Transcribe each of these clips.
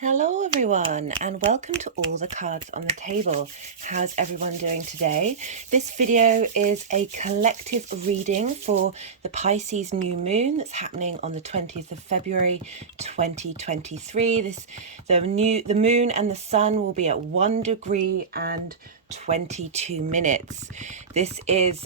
Hello everyone, and welcome to all the cards on the table. How's everyone doing today? This video is a collective reading for the Pisces new moon that's happening on the 20th of February 2023. The moon and the sun will be at 1 degree and 22 minutes. This is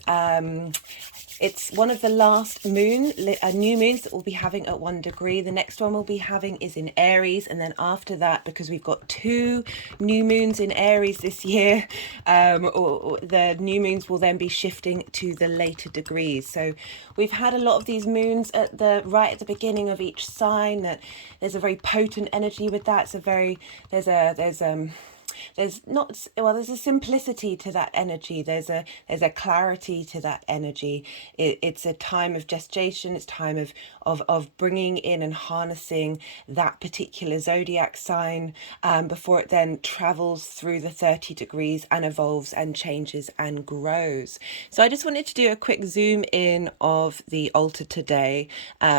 it's one of the last new moons that we'll be having at 1 degree. The next one we'll be having is in Aries, and then after that, because we've got 2 new moons in Aries this year, the new moons will then be shifting to the later degrees. So we've had a lot of these moons right at the beginning of each sign. That there's a very potent energy with that. It's a very there's a simplicity to that energy. There's a clarity to that energy. It's a time of gestation. It's time of bringing in and harnessing that particular zodiac sign before it then travels through the 30 degrees and evolves and changes and grows. So I just wanted to do a quick zoom in of the altar today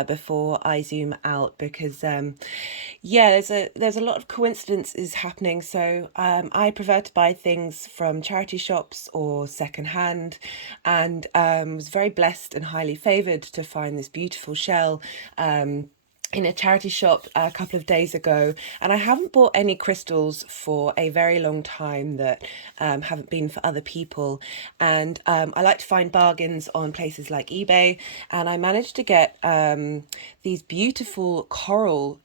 before I zoom out, because there's a lot of coincidences happening. So I prefer to buy things from charity shops or secondhand, and was very blessed and highly favoured to find this beautiful shell in a charity shop a couple of days ago. And I haven't bought any crystals for a very long time that haven't been for other people, and I like to find bargains on places like eBay, and I managed to get these beautiful coral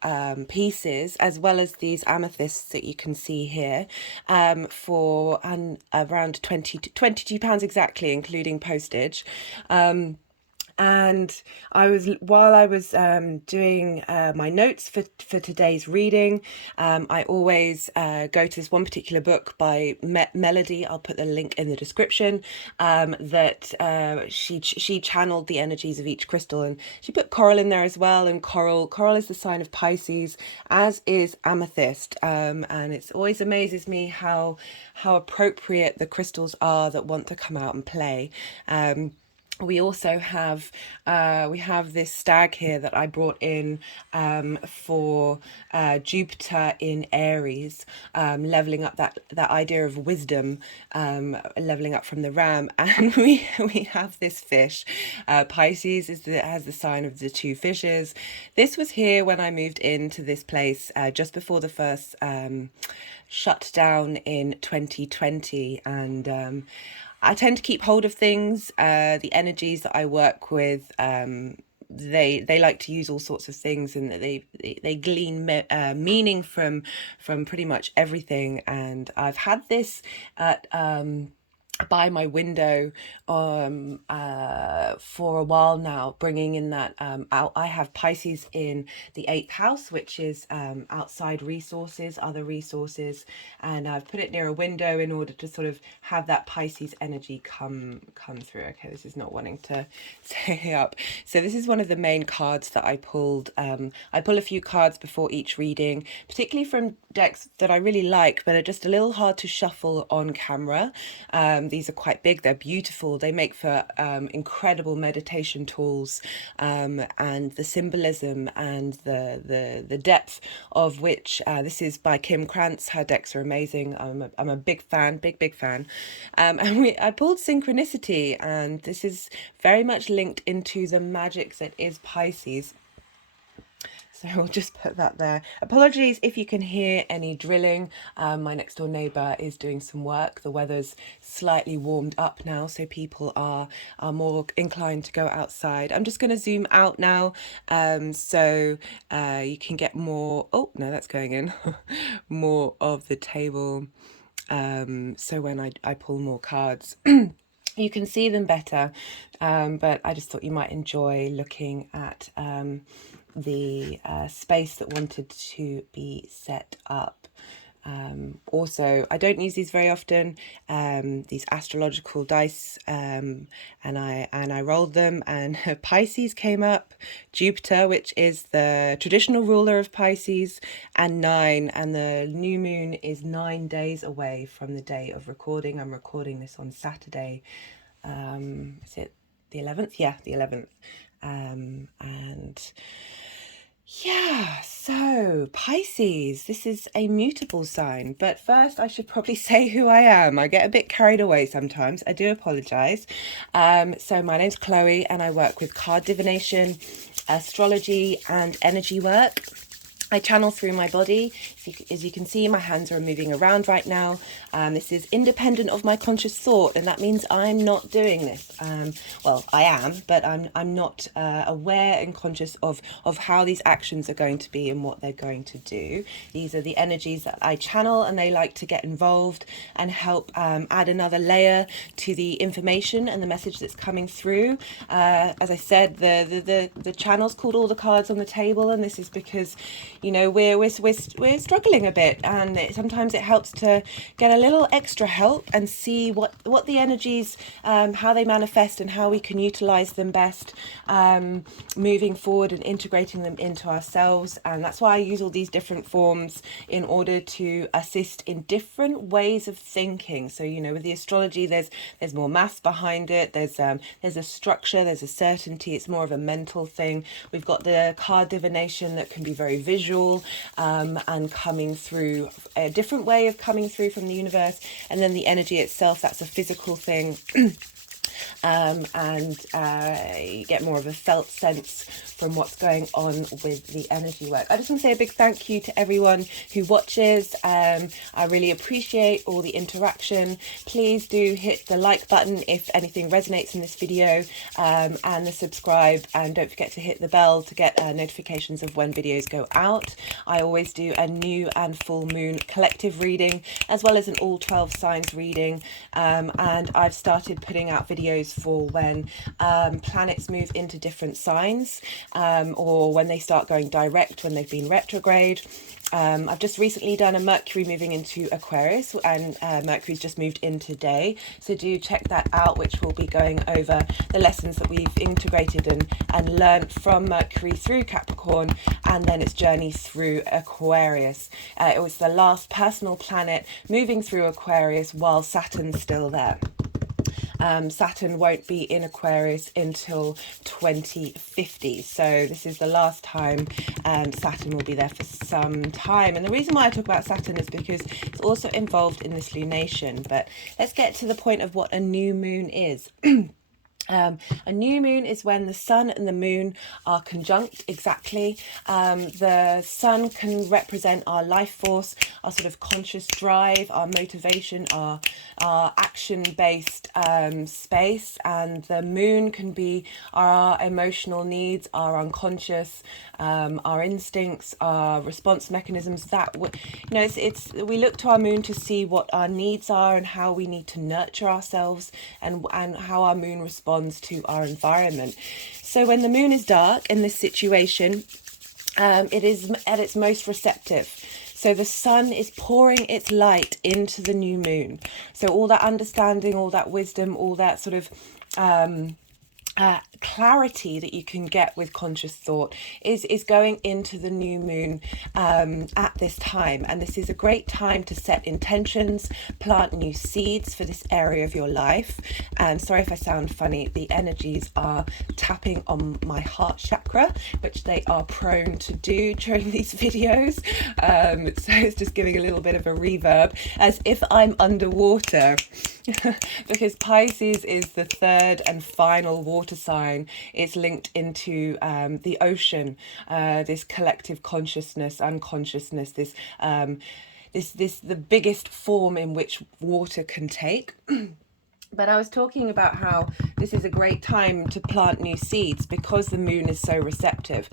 pieces, as well as these amethysts that you can see here, for around £22 exactly, including postage. And while I was doing my notes for today's reading, I always go to this one particular book by Melody. I'll put the link in the description. That she channeled the energies of each crystal, and she put coral in there as well. And coral is the sign of Pisces, as is amethyst. And it always amazes me how appropriate the crystals are that want to come out and play. We also have this stag here that I brought in for Jupiter in Aries, leveling up that idea of wisdom, leveling up from the ram. And we have this fish. Pisces has the sign of the 2 fishes. This was here when I moved into this place just before the first shut down in 2020, and I tend to keep hold of things. The energies that I work with, they like to use all sorts of things, and they glean meaning from pretty much everything. And I've had this at by my window for a while now, bringing in that out. I have Pisces in the 8th house, which is outside resources, other resources, and I've put it near a window in order to sort of have that Pisces energy come through. Okay, this is not wanting to stay up. So this is one of the main cards that I pulled. I pull a few cards before each reading, particularly from decks that I really like but are just a little hard to shuffle on camera. These are quite big, they're beautiful, they make for incredible meditation tools, and the symbolism and the depth of which, this is by Krans. Her decks are amazing. I'm a big fan, big fan. And I pulled Synchronicity, and this is very much linked into the magic that is Pisces. So we'll just put that there. Apologies if you can hear any drilling. My next door neighbour is doing some work. The weather's slightly warmed up now, so people are more inclined to go outside. I'm just going to zoom out now, so you can get more. Oh no, that's going in. More of the table. So when I pull more cards, you can see them better. But I just thought you might enjoy looking at the space that wanted to be set up. Also, I don't use these very often, these astrological dice, and I rolled them, and Pisces came up, Jupiter, which is the traditional ruler of Pisces, and 9, and the new moon is 9 days away from the day of recording. I'm recording this on Saturday. Is it the 11th? Yeah, the 11th. And Yeah, so Pisces, this is a mutable sign, but first I should probably say who I am. I get a bit carried away sometimes. I do apologize. So my name's Chloe and I work with card divination, astrology and energy work. I channel through my body. As you can see, my hands are moving around right now. This is independent of my conscious thought, and that means I'm not doing this. Well, I am, but I'm not aware and conscious of how these actions are going to be and what they're going to do. These are the energies that I channel, and they like to get involved and help add another layer to the information and the message that's coming through. As I said, the channel's called All the Cards on the Table, and this is because, you know, we're struggling a bit, and sometimes it helps to get a little extra help and see what the energies, how they manifest and how we can utilize them best, moving forward and integrating them into ourselves. And that's why I use all these different forms in order to assist in different ways of thinking. So, you know, with the astrology, there's more maths behind it. There's a structure, there's a certainty. It's more of a mental thing. We've got the card divination that can be very visual, and coming through a different way of coming through from the universe. And then the energy itself, that's a physical thing. You get more of a felt sense from what's going on with the energy work. I just want to say a big thank you to everyone who watches. I really appreciate all the interaction. Please do hit the like button if anything resonates in this video, and the subscribe, and don't forget to hit the bell to get notifications of when videos go out. I always do a new and full moon collective reading, as well as an all 12 signs reading, and I've started putting out videos for when planets move into different signs, or when they start going direct, when they've been retrograde. I've just recently done a Mercury moving into Aquarius, and Mercury's just moved in today, so do check that out, which will be going over the lessons that we've integrated and learned from Mercury through Capricorn, and then its journey through Aquarius. It was the last personal planet moving through Aquarius while Saturn's still there. Saturn won't be in Aquarius until 2050, so this is the last time Saturn will be there for some time. And the reason why I talk about Saturn is because it's also involved in this lunation. But let's get to the point of what a new moon is. A new moon is when the sun and the moon are conjunct exactly. The sun can represent our life force, our sort of conscious drive, our motivation, our action-based space, and the moon can be our emotional needs, our unconscious, our instincts, our response mechanisms. That we look to our moon to see what our needs are and how we need to nurture ourselves, and how our moon responds to our environment. So when the moon is dark in this situation, it is at its most receptive. So the sun is pouring its light into the new moon. So all that understanding, all that wisdom, all that sort of clarity that you can get with conscious thought is going into the new moon at this time. And this is a great time to set intentions, plant new seeds for this area of your life. Sorry if I sound funny, the energies are tapping on my heart chakra, which they are prone to do during these videos. So it's just giving a little bit of a reverb, as if I'm underwater. Because Pisces is the third and final water sign. It's linked into the ocean, this collective consciousness, unconsciousness, this the biggest form in which water can take. But I was talking about how this is a great time to plant new seeds because the moon is so receptive.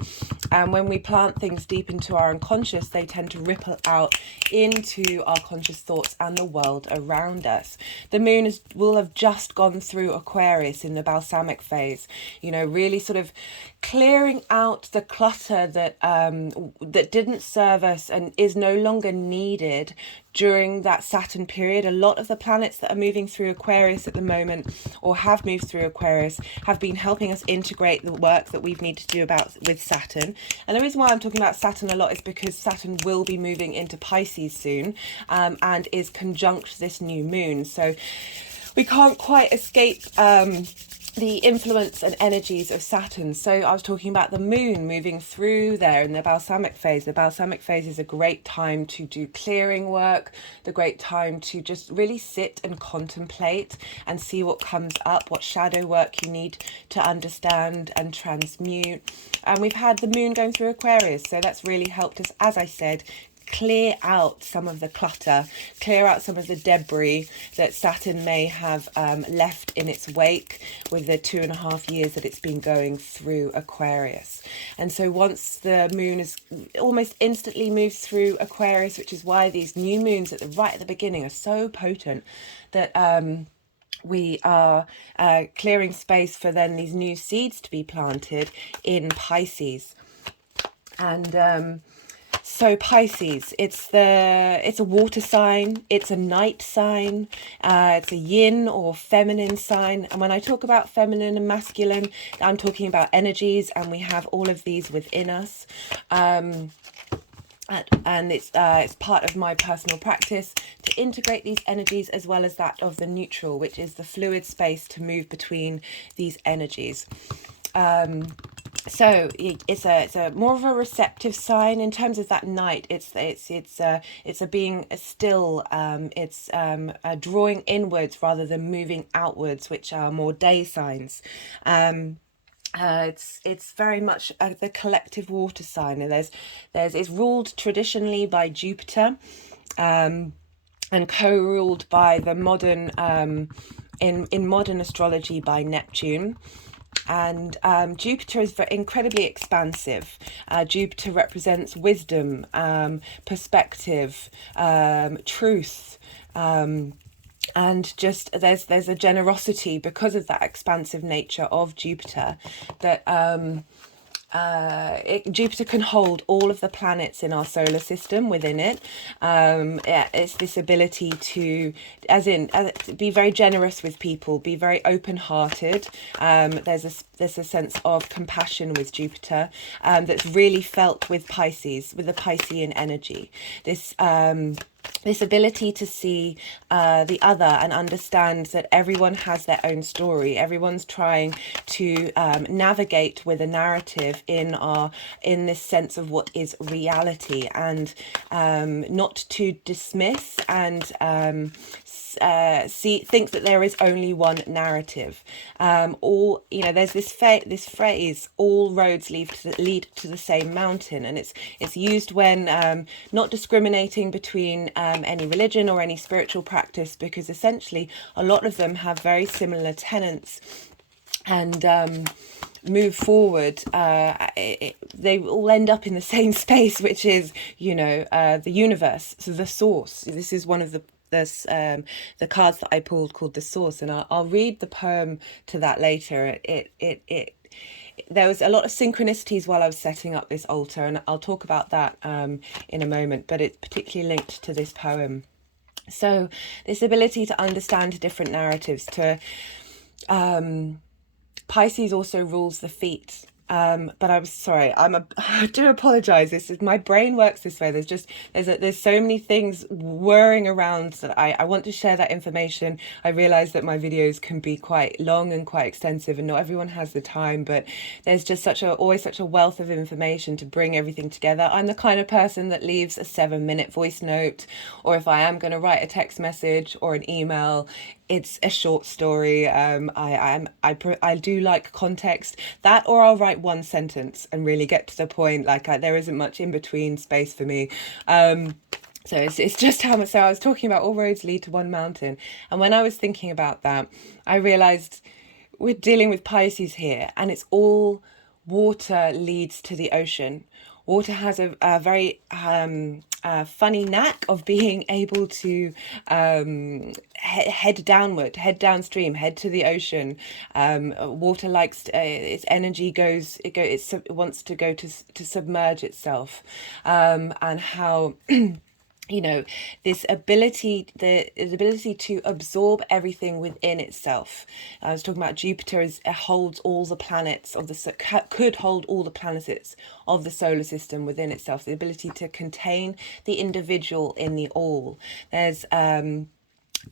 And when we plant things deep into our unconscious, they tend to ripple out into our conscious thoughts and the world around us. The moon will have just gone through Aquarius in the balsamic phase, you know, really sort of clearing out the clutter that that didn't serve us and is no longer needed during that Saturn period. A lot of the planets that are moving through Aquarius at the moment, or have moved through Aquarius, have been helping us integrate the work that we've needed to do with Saturn. And the reason why I'm talking about Saturn a lot is because Saturn will be moving into Pisces soon, and is conjunct this new moon. So we can't quite escape the influence and energies of Saturn. So I was talking about the moon moving through there in the balsamic phase. The balsamic phase is a great time to do clearing work, the great time to just really sit and contemplate and see what comes up, what shadow work you need to understand and transmute. And we've had the moon going through Aquarius, so that's really helped us, as I said, clear out some of the clutter, clear out some of the debris that Saturn may have left in its wake with the 2.5 years that it's been going through Aquarius. And so once the moon is almost instantly moves through Aquarius, which is why these new moons right at the beginning are so potent, that we are clearing space for then these new seeds to be planted in Pisces. And so Pisces, it's a water sign, it's a night sign, it's a yin or feminine sign. And when I talk about feminine and masculine, I'm talking about energies, and we have all of these within us. And it's part of my personal practice to integrate these energies as well as that of the neutral, which is the fluid space to move between these energies. So it's a more of a receptive sign in terms of that night. It's a being still. It's drawing inwards rather than moving outwards, which are more day signs. It's very much the collective water sign, and it's ruled traditionally by Jupiter, and co-ruled by the modern in modern astrology by Neptune. And Jupiter is incredibly expansive. Jupiter represents wisdom, perspective, truth, and just there's a generosity because of that expansive nature of Jupiter that Jupiter can hold all of the planets in our solar system within it. It's this ability to, be very generous with people, be very open-hearted. There's a sense of compassion with Jupiter that's really felt with Pisces, with the Piscean energy. This ability to see the other and understand that everyone has their own story. Everyone's trying to navigate with a narrative in this sense of what is reality, and not to dismiss and think that there is only one narrative. There's this phrase, all roads lead to the same mountain, and it's used when not discriminating between any religion or any spiritual practice, because essentially a lot of them have very similar tenets, and move forward, they all end up in the same space, which is the universe, so the source. This is one of the cards that I pulled called the source, and I'll read the poem to that later. There was a lot of synchronicities while I was setting up this altar, and I'll talk about that in a moment, but it's particularly linked to this poem. So this ability to understand different narratives, Pisces also rules the feet. But I'm sorry, I do apologize. My brain works this way. There's so many things whirring around that I want to share that information. I realize that my videos can be quite long and quite extensive, and not everyone has the time, but there's just always such a wealth of information to bring everything together. I'm the kind of person that leaves a 7-minute voice note, or if I am going to write a text message or an email, it's a short story. I do like context, that, or I'll write one sentence and really get to the point. There isn't much in between space for me. So it's just how much. So I was talking about all roads lead to one mountain, and when I was thinking about that, I realized we're dealing with Pisces here, and it's all water leads to the ocean. Water has a very funny knack of being able to head downward, head downstream, head to the ocean. Water likes its energy it wants to go to submerge itself, and how this ability, the ability to absorb everything within itself. I was talking about Jupiter holds all the planets could hold all the planets of the solar system within itself. The ability to contain the individual in the all. There's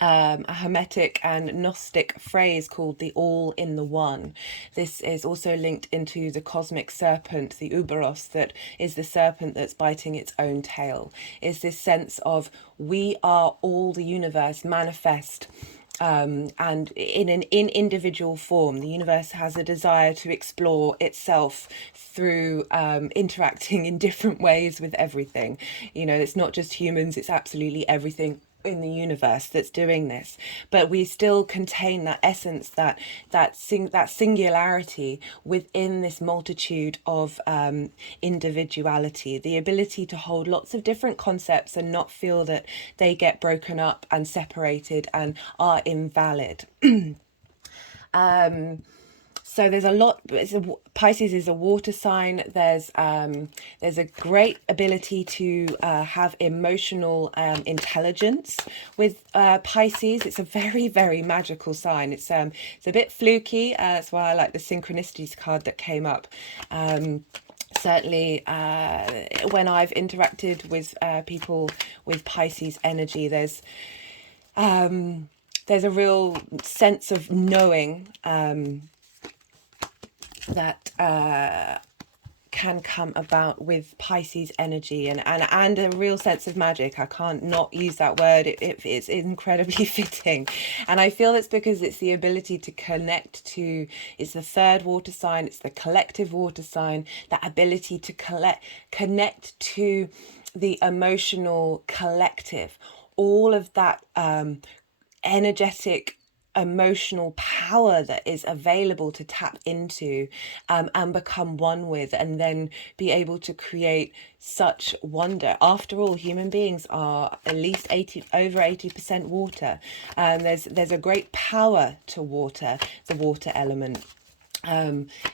a Hermetic and Gnostic phrase called the all in the one. This is also linked into the cosmic serpent, the Uberos, that is the serpent that's biting its own tail. Is this sense of we are all the universe manifest, and in individual form. The universe has a desire to explore itself through interacting in different ways with everything. You know, it's not just humans, it's absolutely everything in the universe that's doing this, but we still contain that essence, that singularity within this multitude of individuality, the ability to hold lots of different concepts and not feel that they get broken up and separated and are invalid. So there's a lot. Pisces is a water sign. There's a great ability to have emotional intelligence with Pisces. It's a very, very magical sign. It's a bit fluky. That's why I like the Synchronicities card that came up. Certainly, when I've interacted with people with Pisces energy, there's a real sense of knowing that can come about with Pisces energy, and a real sense of magic. I can't not use that word. It's incredibly fitting, and I feel it's because it's the ability to connect to, it's the third water sign, it's the collective water sign, that ability to connect to the emotional collective, all of that energetic emotional power that is available to tap into and become one with, and then be able to create such wonder. After all, human beings are at least over 80% water, and there's a great power to water, the water element.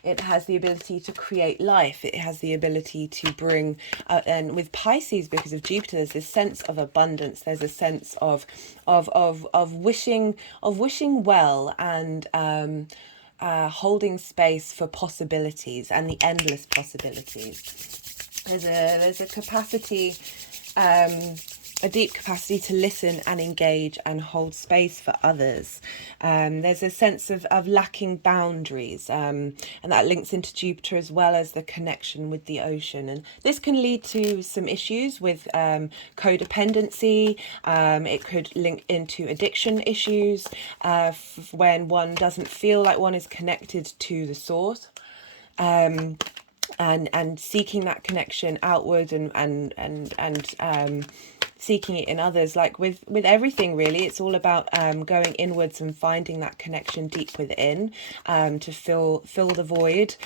It has the ability to create life. It has the ability to bring, and with Pisces, because of Jupiter, there's this sense of abundance. There's a sense of wishing well, and holding space for possibilities and the endless possibilities. There's a capacity. A deep capacity to listen and engage and hold space for others. There's a sense of lacking boundaries, and that links into Jupiter as well as the connection with the ocean. And this can lead to some issues with codependency. It could link into addiction issues when one doesn't feel like one is connected to the source. And seeking that connection outward, and seeking it in others. Like with everything, really, it's all about going inwards and finding that connection deep within, to fill the void,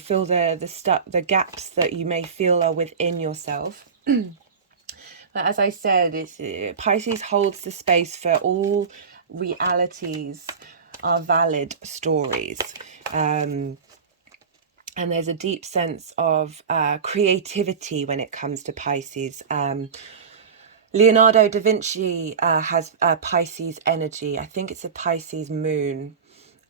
fill the gaps that you may feel are within yourself. But as I said, Pisces holds the space for all realities are valid stories. And there's a deep sense of creativity when it comes to Pisces. Leonardo da Vinci has Pisces energy. I think it's a Pisces moon.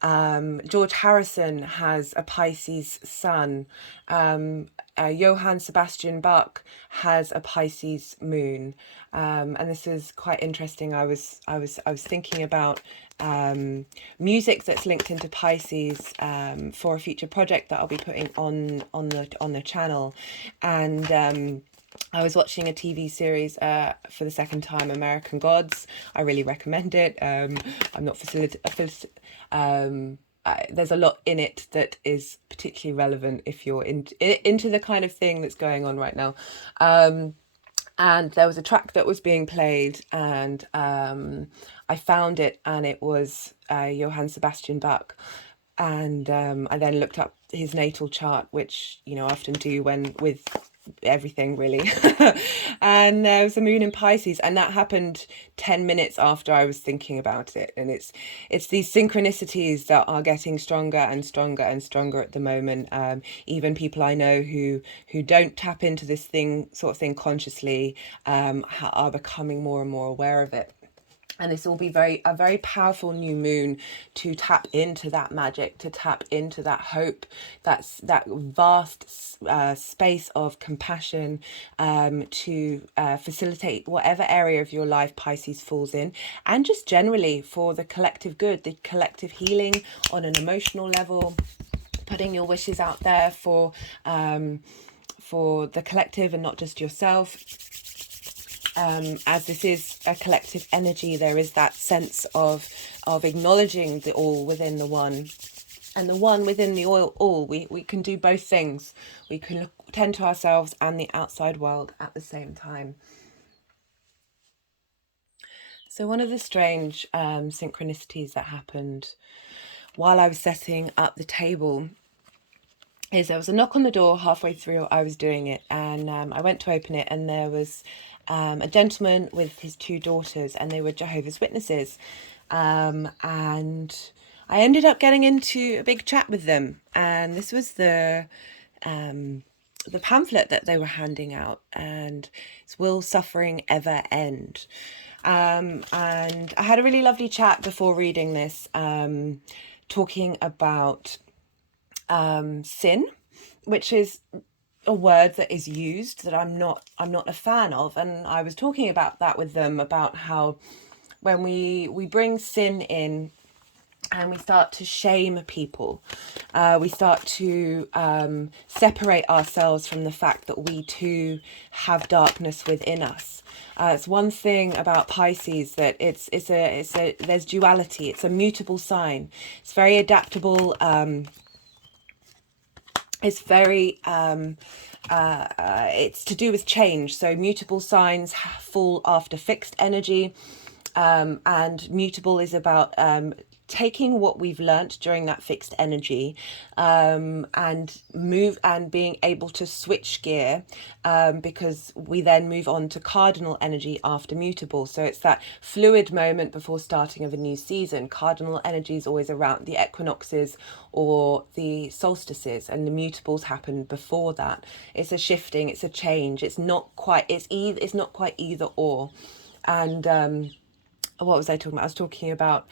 George Harrison has a Pisces sun. Johann Sebastian Bach has a Pisces moon. And this is quite interesting. I was thinking about music that's linked into Pisces for a future project that I'll be putting on the channel. And I was watching a TV series for the second time, American Gods. I really recommend it. I'm not there's a lot in it that is particularly relevant if you're into the kind of thing that's going on right now. And there was a track that was being played, and I found it, and it was Johann Sebastian Bach. And I then looked up his natal chart, which, you know, I often do with everything, really. And there was a moon in Pisces, and that happened 10 minutes after I was thinking about it. And it's these synchronicities that are getting stronger and stronger and stronger at the moment. Even people I know who don't tap into this sort of thing consciously are becoming more and more aware of it. And this will be a very powerful new moon to tap into that magic, to tap into that hope, that vast space of compassion, to facilitate whatever area of your life Pisces falls in, and just generally for the collective good, the collective healing on an emotional level, putting your wishes out there for the collective and not just yourself. As this is a collective energy, there is that sense of acknowledging the all within the one, and the one within the all. We can do both things. We can tend to ourselves and the outside world at the same time. So one of the strange synchronicities that happened while I was setting up the table is there was a knock on the door halfway through I was doing it, and I went to open it, and there was a gentleman with his 2 daughters, and they were Jehovah's Witnesses, and I ended up getting into a big chat with them, and this was the pamphlet that they were handing out, and it's Will Suffering Ever End? And I had a really lovely chat before reading this, talking about sin, which is a word that is used that I'm not a fan of, and I was talking about that with them, about how when we bring sin in and we start to shame people, we start to separate ourselves from the fact that we too have darkness within us. It's one thing about Pisces that there's duality. It's a mutable sign. It's very adaptable. It's very it's to do with change. So mutable signs fall after fixed energy, and mutable is about taking what we've learnt during that fixed energy, and being able to switch gear, because we then move on to cardinal energy after mutable. So it's that fluid moment before starting of a new season. Cardinal energy is always around the equinoxes or the solstices, and the mutables happen before that. It's a shifting, it's a change. It's not quite either or. And what was I talking about? I was talking about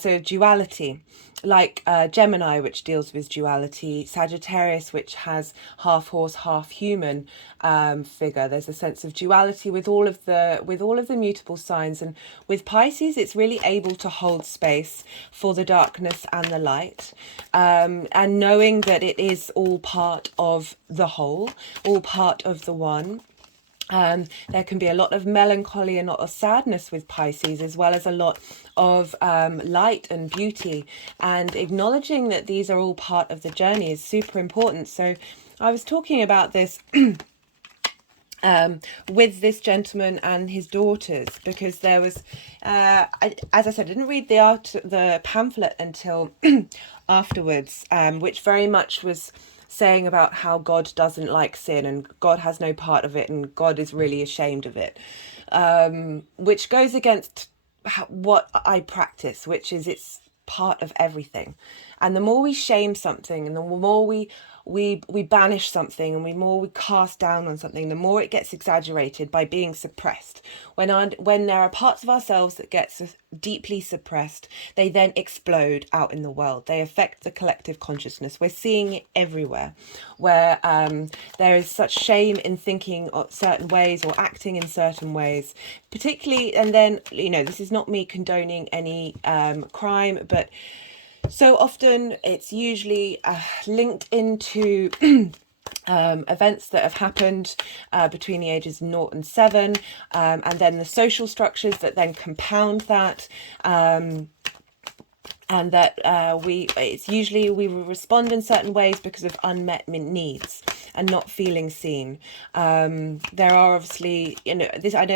so duality, like Gemini, which deals with duality, Sagittarius, which has half horse, half human figure. There's a sense of duality with all of the mutable signs, and with Pisces, it's really able to hold space for the darkness and the light, and knowing that it is all part of the whole, all part of the one. There can be a lot of melancholy and a lot of sadness with Pisces, as well as a lot of light and beauty, and acknowledging that these are all part of the journey is super important. So I was talking about this with this gentleman and his daughters, because there was, as I said, I didn't read the pamphlet until afterwards, which very much was saying about how God doesn't like sin and God has no part of it and God is really ashamed of it, which goes against what I practice, which is it's part of everything. And the more we shame something, and the more we banish something, and the more we cast down on something, the more it gets exaggerated by being suppressed. When there are parts of ourselves that get deeply suppressed, they then explode out in the world. They affect the collective consciousness. We're seeing it everywhere, where there is such shame in thinking of certain ways or acting in certain ways, particularly. And then, this is not me condoning any crime, but so often it's usually linked into events that have happened between the ages of 0 and 7, and then the social structures that then compound that, and that it's usually we will respond in certain ways because of unmet needs and not feeling seen. There are obviously, I know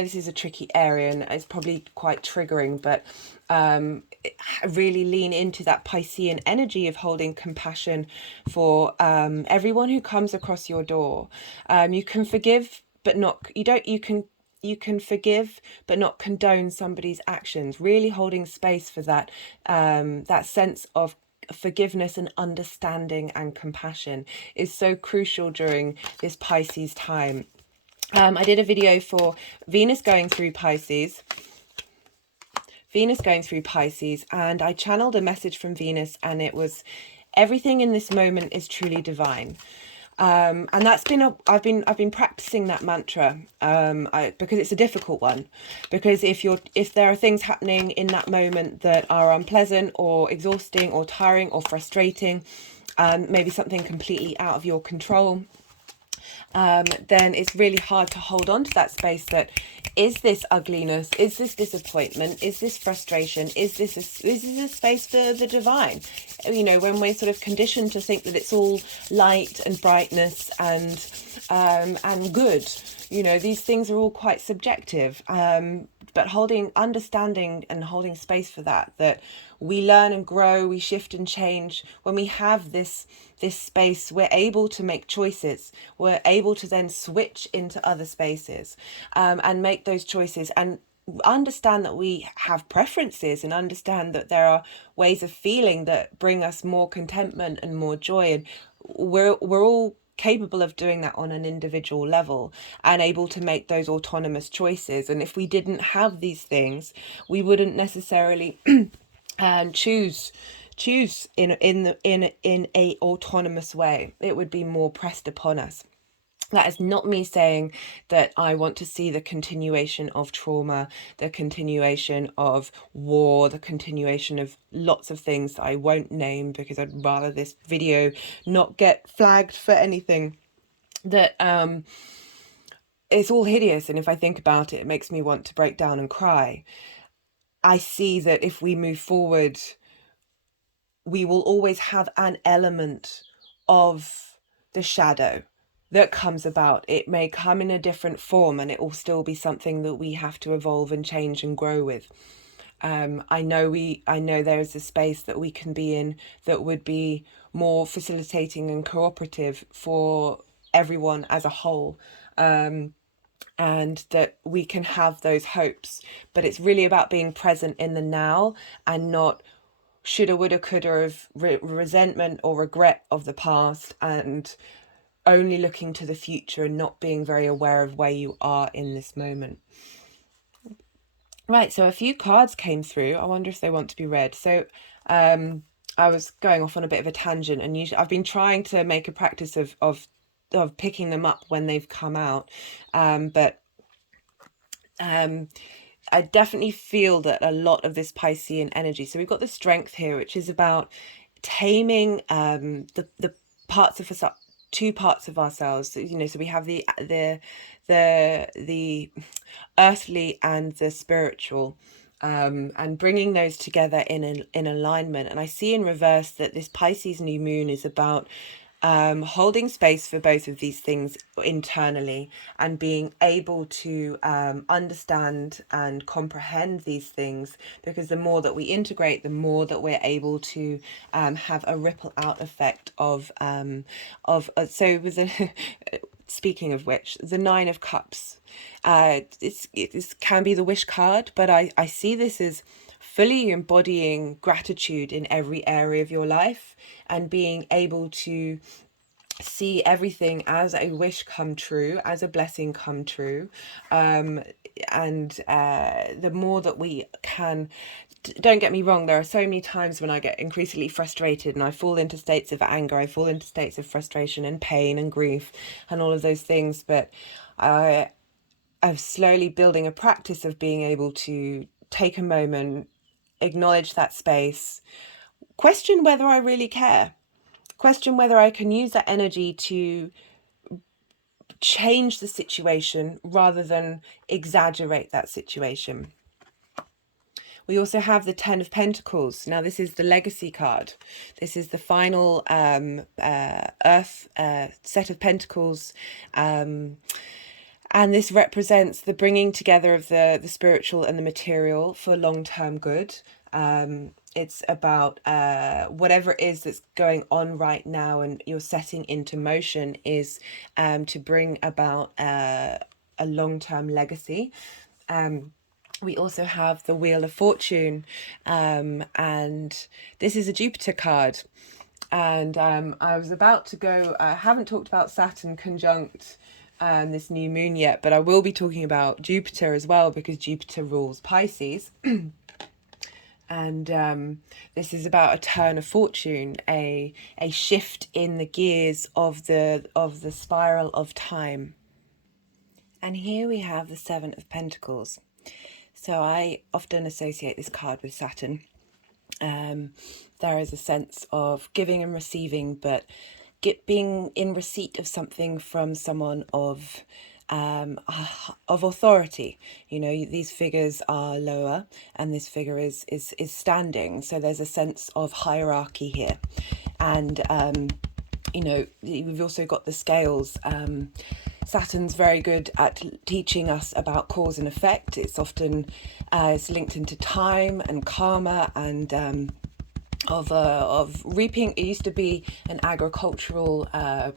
this is a tricky area and it's probably quite triggering, but really lean into that Piscean energy of holding compassion for everyone who comes across your door. You can forgive, but not, you can forgive but not condone somebody's actions. Really holding space for that that sense of forgiveness and understanding and compassion is so crucial during this Pisces time. I did a video for Venus going through Pisces Venus going through Pisces, and I channeled a message from Venus, and it was, everything in this moment is truly divine. And that's been I've been practicing that mantra, because it's a difficult one, because if there are things happening in that moment that are unpleasant or exhausting or tiring or frustrating, maybe something completely out of your control, then it's really hard to hold on to that space. That is this ugliness, is this disappointment, is this frustration, is this a space for the divine? You know, when we're sort of conditioned to think that it's all light and brightness and good, you know, these things are all quite subjective. But understanding and holding space for that we learn and grow, we shift and change. When we have this space, we're able to make choices. We're able to then switch into other spaces, and make those choices, and understand that we have preferences, and understand that there are ways of feeling that bring us more contentment and more joy. And we're all capable of doing that on an individual level, and able to make those autonomous choices. And if we didn't have these things, we wouldn't necessarily choose in a autonomous way. It would be more pressed upon us. That is not me saying that I want to see the continuation of trauma, the continuation of war, the continuation of lots of things that I won't name, because I'd rather this video not get flagged for anything that it's all hideous. And if I think about it, it makes me want to break down and cry. I see that if we move forward, we will always have an element of the shadow that comes about. It may come in a different form, and it will still be something that we have to evolve and change and grow with. I know there is a space that we can be in that would be more facilitating and cooperative for everyone as a whole, and that we can have those hopes. But it's really about being present in the now, and not shoulda, woulda, coulda of resentment or regret of the past, and only looking to the future and not being very aware of where you are in this moment. Right, so a few cards came through. I wonder if they want to be read. So I was going off on a bit of a tangent, and usually I've been trying to make a practice of picking them up when they've come out, but I definitely feel that a lot of this Piscean energy. So we've got the Strength here, which is about taming the parts of us, two parts of ourselves. You know, so we have the earthly and the spiritual, and bringing those together in alignment. And I see in reverse that this Pisces new moon is about holding space for both of these things internally, and being able to understand and comprehend these things, because the more that we integrate, the more that we're able to have a ripple out effect of so with the speaking of which, the Nine of Cups, it can be the wish card, but I see this as fully embodying gratitude in every area of your life, and being able to see everything as a wish come true, as a blessing come true. And the more that we can, don't get me wrong, there are so many times when I get increasingly frustrated, and I fall into states of anger, I fall into states of frustration and pain and grief and all of those things. But I'm slowly building a practice of being able to take a moment, acknowledge that space, question whether I really care, question whether I can use that energy to change the situation rather than exaggerate that situation. We also have the Ten of Pentacles. Now this is the Legacy card. This is the final Earth set of Pentacles, and this represents the bringing together of the spiritual and the material for long-term good. It's about whatever it is that's going on right now and you're setting into motion is to bring about a long-term legacy. We also have the Wheel of Fortune, and this is a Jupiter card. And I was about to go, I haven't talked about Saturn conjunct this new moon yet, but I will be talking about Jupiter as well, because Jupiter rules Pisces. And this is about a turn of fortune, a shift in the gears of the spiral of time. And here we have the Seven of Pentacles. So I often associate this card with Saturn. There is a sense of giving and receiving, but being in receipt of something from someone of authority. You know, these figures are lower and this figure is standing, so there's a sense of hierarchy here. And you know, we've also got the scales. Saturn's very good at teaching us about cause and effect. It's often it's linked into time and karma and of reaping. It used to be an agricultural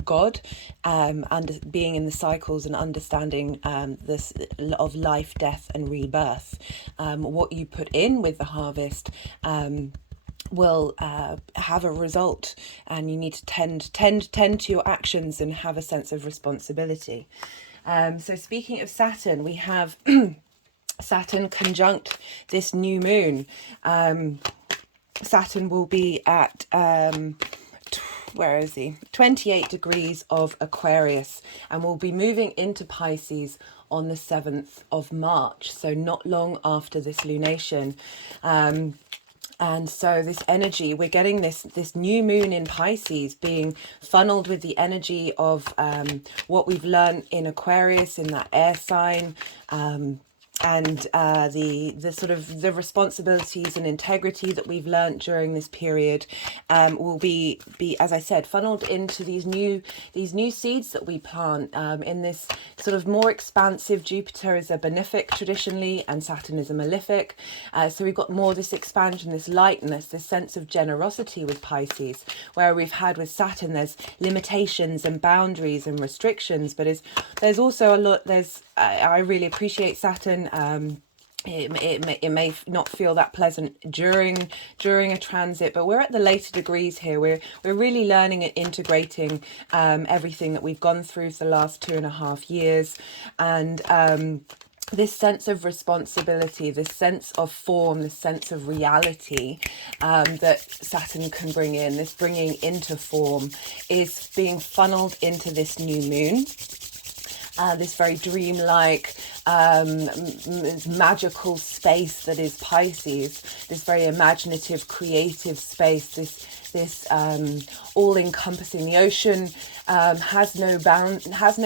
god, and being in the cycles and understanding this of life, death, and rebirth. What you put in with the harvest will have a result, and you need to tend to your actions and have a sense of responsibility. So speaking of Saturn, we have Saturn conjunct this new moon. Saturn will be at where is he? 28 degrees of Aquarius, and will be moving into Pisces on the 7th of March, so not long after this lunation. And so this energy, we're getting this new moon in Pisces being funneled with the energy of what we've learned in Aquarius, in that air sign, and the sort of the responsibilities and integrity that we've learnt during this period will be, as I said, funneled into these new seeds that we plant in this sort of more expansive. Jupiter is a benefic traditionally, and Saturn is a malefic. So we've got more this expansion, this lightness, this sense of generosity with Pisces, where we've had with Saturn, there's limitations and boundaries and restrictions, but there's also a lot, I really appreciate Saturn. It may not feel that pleasant during a transit, but we're at the later degrees here. We're really learning and integrating everything that we've gone through for the last 2.5 years, and this sense of responsibility, this sense of form, this sense of reality that Saturn can bring in, this bringing into form, is being funneled into this new moon. This very dreamlike, magical space that is Pisces, this very imaginative, creative space, this all-encompassing. The ocean has no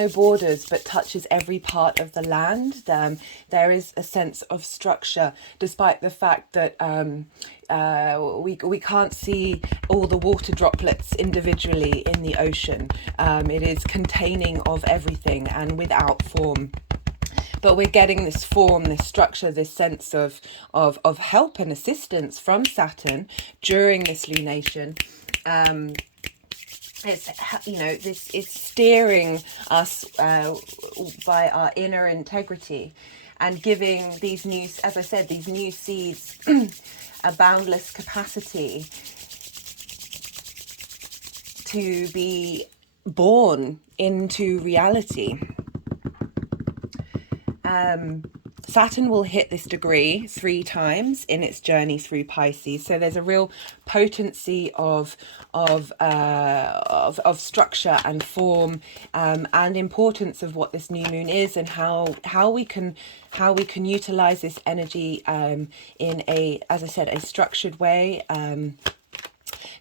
borders, but touches every part of the land. There is a sense of structure, despite the fact that we can't see all the water droplets individually in the ocean. It is containing of everything and without form. But we're getting this form, this structure, this sense of help and assistance from Saturn during this lunation. It's, you know, this is steering us by our inner integrity, and giving these new, as I said, these new seeds a boundless capacity to be born into reality. Saturn will hit this degree 3 times in its journey through Pisces, so there's a real potency of structure and form, and importance of what this new moon is, and how we can utilize this energy in a, as I said, a structured way.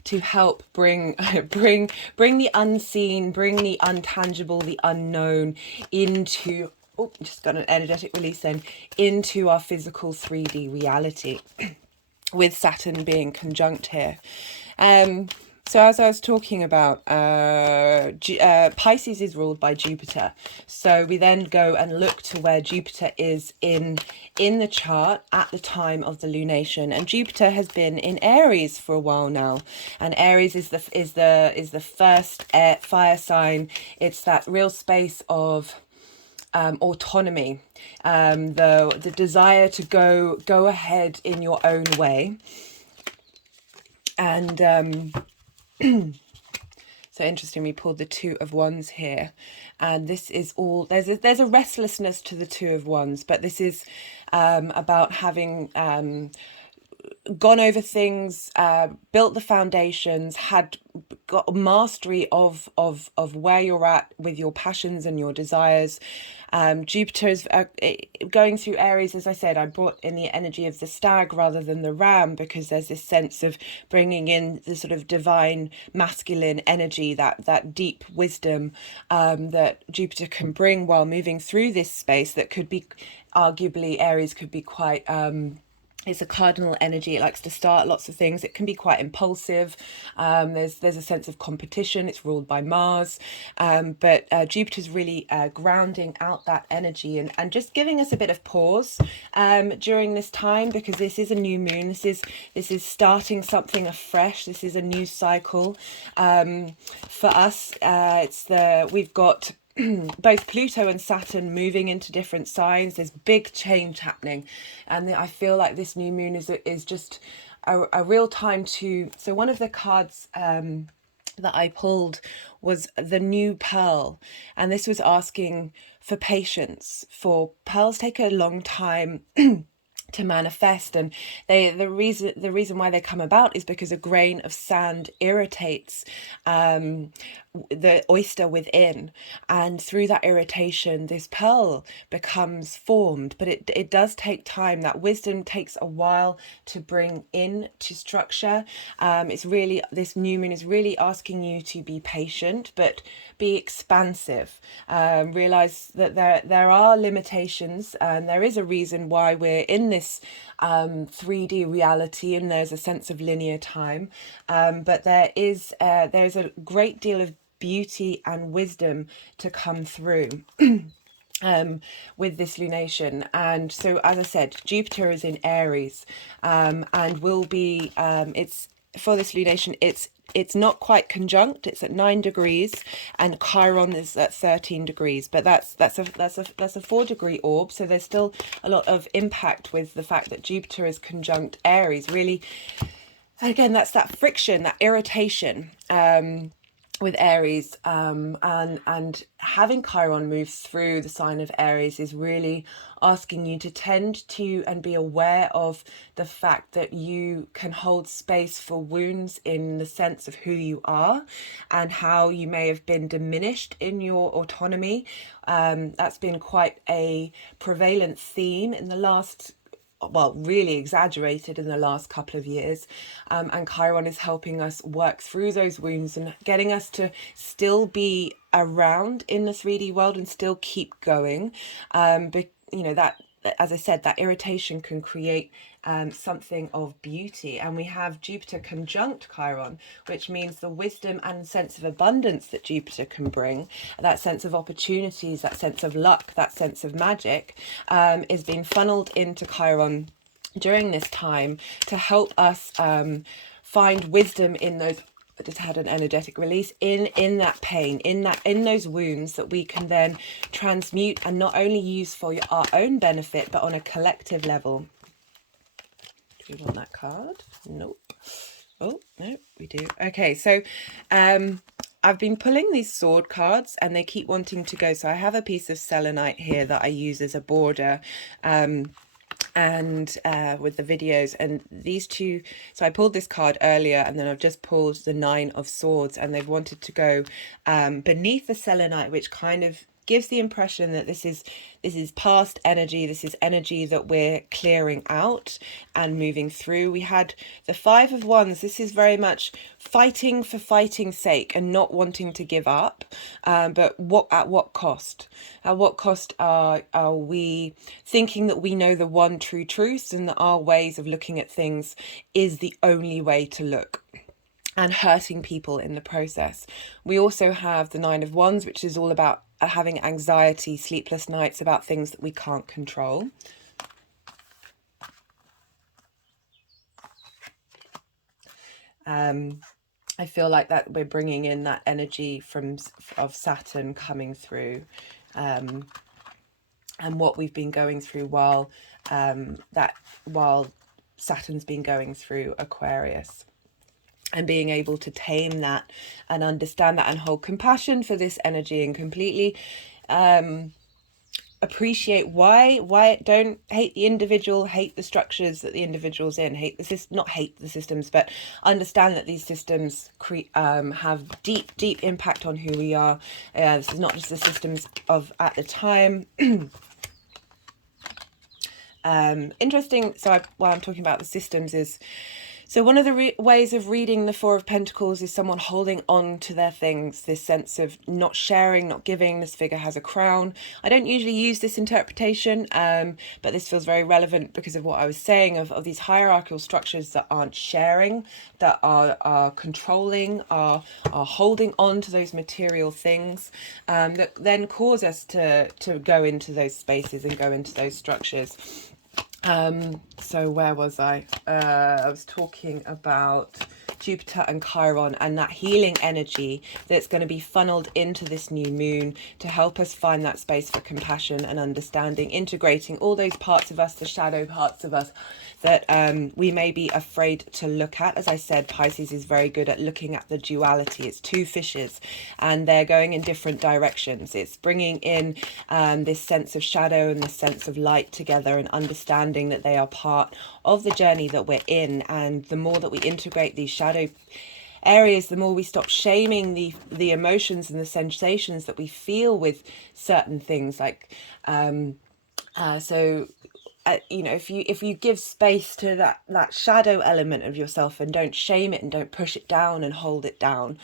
To help bring the unseen, bring the untangible, the unknown into, oh, just got an energetic release then, into our physical 3D reality, with Saturn being conjunct here. So as I was talking about, Pisces is ruled by Jupiter. So we then go and look to where Jupiter is in the chart at the time of the lunation, and Jupiter has been in Aries for a while now. And Aries is the first fire sign. It's that real space of autonomy, the desire to go ahead in your own way, and so interesting, we pulled the 2 of Wands here, and this is all, there's a restlessness to the 2 of Wands, but this is about having gone over things, built the foundations, had got mastery of where you're at with your passions and your desires. Jupiter is going through Aries. As I said, I brought in the energy of the stag rather than the ram, because there's this sense of bringing in the sort of divine masculine energy, that deep wisdom that Jupiter can bring while moving through this space. That could be, arguably, Aries could be quite it's a cardinal energy. It likes to start lots of things. It can be quite impulsive. There's a sense of competition. It's ruled by Mars, but Jupiter's really grounding out that energy and just giving us a bit of pause during this time, because this is a new moon. This is starting something afresh. This is a new cycle for us. We've got both Pluto and Saturn moving into different signs. There's big change happening, and I feel like this new moon is just a real time to. So one of the cards that I pulled was the new pearl, and this was asking for patience. For pearls take a long time to manifest, and the reason why they come about is because a grain of sand irritates the oyster within, and through that irritation this pearl becomes formed. But it does take time. That wisdom takes a while to bring in to structure. It's really, this new moon is really asking you to be patient, but be expansive. Realize that there are limitations, and there is a reason why we're in this 3D reality, and there's a sense of linear time, but there's a great deal of beauty and wisdom to come through with this lunation. And so, as I said, Jupiter is in Aries, and will be it's for this lunation, it's not quite conjunct. It's at 9 degrees, and Chiron is at 13 degrees. But that's a 4-degree orb, so there's still a lot of impact with the fact that Jupiter is conjunct Aries. Really, again, that's that friction, that irritation with Aries, and having Chiron move through the sign of Aries is really asking you to tend to and be aware of the fact that you can hold space for wounds in the sense of who you are and how you may have been diminished in your autonomy. That's been quite a prevalent theme in the last, well, really exaggerated in the last couple of years, and Chiron is helping us work through those wounds and getting us to still be around in the 3D world and still keep going. But you know, that, as I said, that irritation can create something of beauty. And we have Jupiter conjunct Chiron, which means the wisdom and sense of abundance that Jupiter can bring, that sense of opportunities, that sense of luck, that sense of magic, is being funneled into Chiron during this time to help us find wisdom in those. I just had an energetic release in that pain, in those wounds, that we can then transmute and not only use for our own benefit, but on a collective level. Do we want that card? Nope. Oh, no, we do. Okay, so I've been pulling these sword cards and they keep wanting to go. So I have a piece of selenite here that I use as a border, and with the videos, and these two. So I pulled this card earlier, and then I've just pulled the 9 of Swords, and they've wanted to go beneath the selenite, which kind of gives the impression that this is past energy. This is energy that we're clearing out and moving through. We had the 5 of Wands. This is very much fighting for fighting's sake and not wanting to give up, but at what cost? At what cost are we thinking that we know the one true truth and that our ways of looking at things is the only way to look, and hurting people in the process? We also have the 9 of Wands, which is all about having anxiety, sleepless nights about things that we can't control. I feel like that we're bringing in that energy of Saturn coming through, and what we've been going through while Saturn's been going through Aquarius, and being able to tame that and understand that and hold compassion for this energy, and completely appreciate why don't hate the individual, hate the structures that the individual's in, not hate the systems, but understand that these systems have deep impact on who we are. This is not just the systems of at the time. Interesting. So while I'm talking about the systems is, so one of the ways of reading the Four of Pentacles is someone holding on to their things, this sense of not sharing, not giving. This figure has a crown. I don't usually use this interpretation, but this feels very relevant because of what I was saying of these hierarchical structures that aren't sharing, that are controlling, are holding on to those material things, that then cause us to go into those spaces and go into those structures. So where was I? I was talking about Jupiter and Chiron and that healing energy that's going to be funneled into this new moon to help us find that space for compassion and understanding, integrating all those parts of us, the shadow parts of us that we may be afraid to look at. As I said, Pisces is very good at looking at the duality. It's two fishes and they're going in different directions. It's bringing in this sense of shadow and this sense of light together and understanding that they are part of the journey that we're in. And the more that we integrate these shadow areas, the more we stop shaming the emotions and the sensations that we feel with certain things. Like you know, if you give space to that shadow element of yourself and don't shame it and don't push it down and hold it down,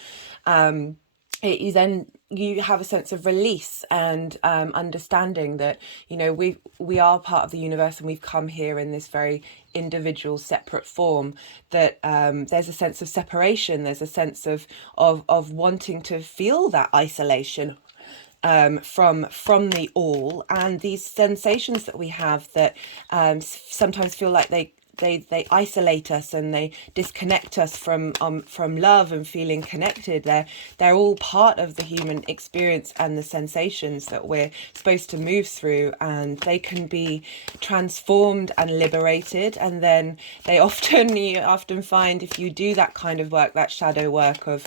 you have a sense of release and understanding that, you know, we are part of the universe and we've come here in this very individual separate form, that there's a sense of separation, there's a sense of wanting to feel that isolation from the all, and these sensations that we have that sometimes feel like they isolate us and they disconnect us from love and feeling connected. They're all part of the human experience and the sensations that we're supposed to move through, and they can be transformed and liberated. And then you often find, if you do that kind of work, that shadow work of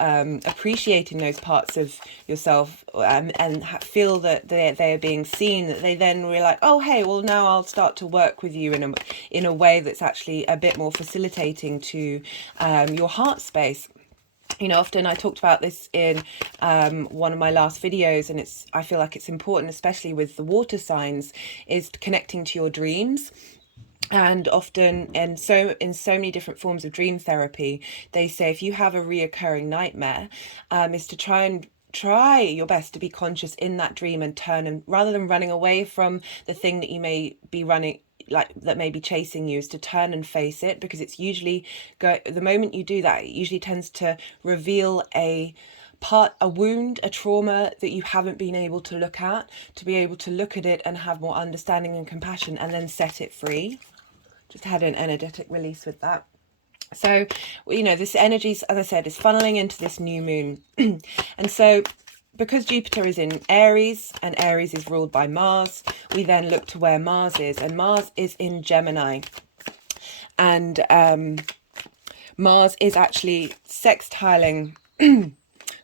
appreciating those parts of yourself and feel that they are being seen, that they then realize, oh hey, well now I'll start to work with you in a way that's actually a bit more facilitating to your heart space. You know, often I talked about this in one of my last videos, and I feel like it's important, especially with the water signs, is connecting to your dreams. And often, in so many different forms of dream therapy, they say if you have a reoccurring nightmare, is to try your best to be conscious in that dream and turn, and rather than running away from the thing that you may be running, like that may be chasing you, is to turn and face it, because it's usually the moment you do that, it usually tends to reveal a wound, a trauma that you haven't been able to look at, to be able to look at it and have more understanding and compassion and then set it free. Just had an energetic release with that. So, you know, this energy, as I said, is funneling into this new moon. And so because Jupiter is in Aries and Aries is ruled by Mars, we then look to where Mars is, and Mars is in Gemini. And Mars is actually sextiling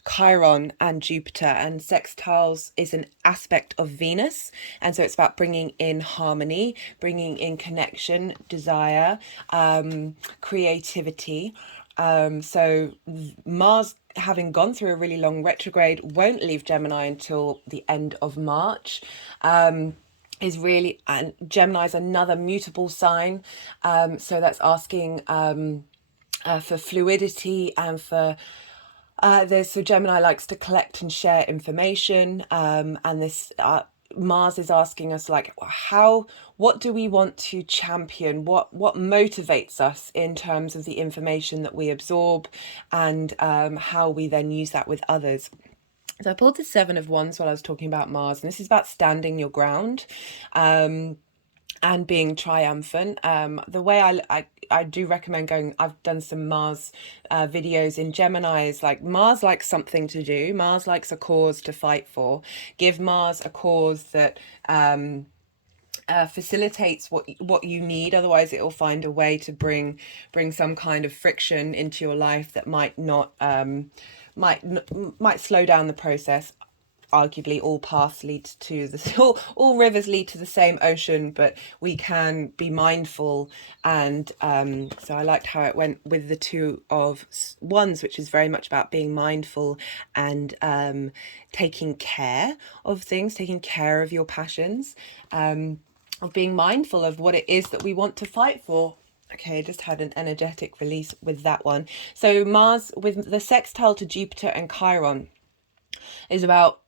Chiron and Jupiter, and sextiles is an aspect of Venus, and so it's about bringing in harmony, bringing in connection, desire, creativity. So Mars, having gone through a really long retrograde, won't leave Gemini until the end of March. Is really, and Gemini is another mutable sign, so that's asking for fluidity and for so Gemini likes to collect and share information, and this Mars is asking us, like, what do we want to champion, what motivates us in terms of the information that we absorb, and how we then use that with others. So I pulled the Seven of Wands while I was talking about Mars, and this is about standing your ground and being triumphant. The way I do recommend going, I've done some Mars videos in Gemini, is like, Mars likes something to do. Mars likes a cause to fight for. Give Mars a cause that facilitates what you need. Otherwise it will find a way to bring some kind of friction into your life that might slow down the process. arguably all paths lead to the all rivers lead to the same ocean, but we can be mindful. And so I liked how it went with the Two of Wands, which is very much about being mindful and taking care of things, taking care of your passions, of being mindful of what it is that we want to fight for. Okay, just had an energetic release with that one. So Mars with the sextile to Jupiter and Chiron is about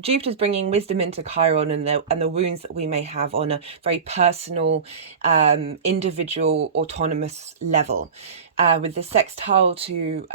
Jupiter's bringing wisdom into Chiron and the wounds that we may have on a very personal, individual, autonomous level. With the sextile to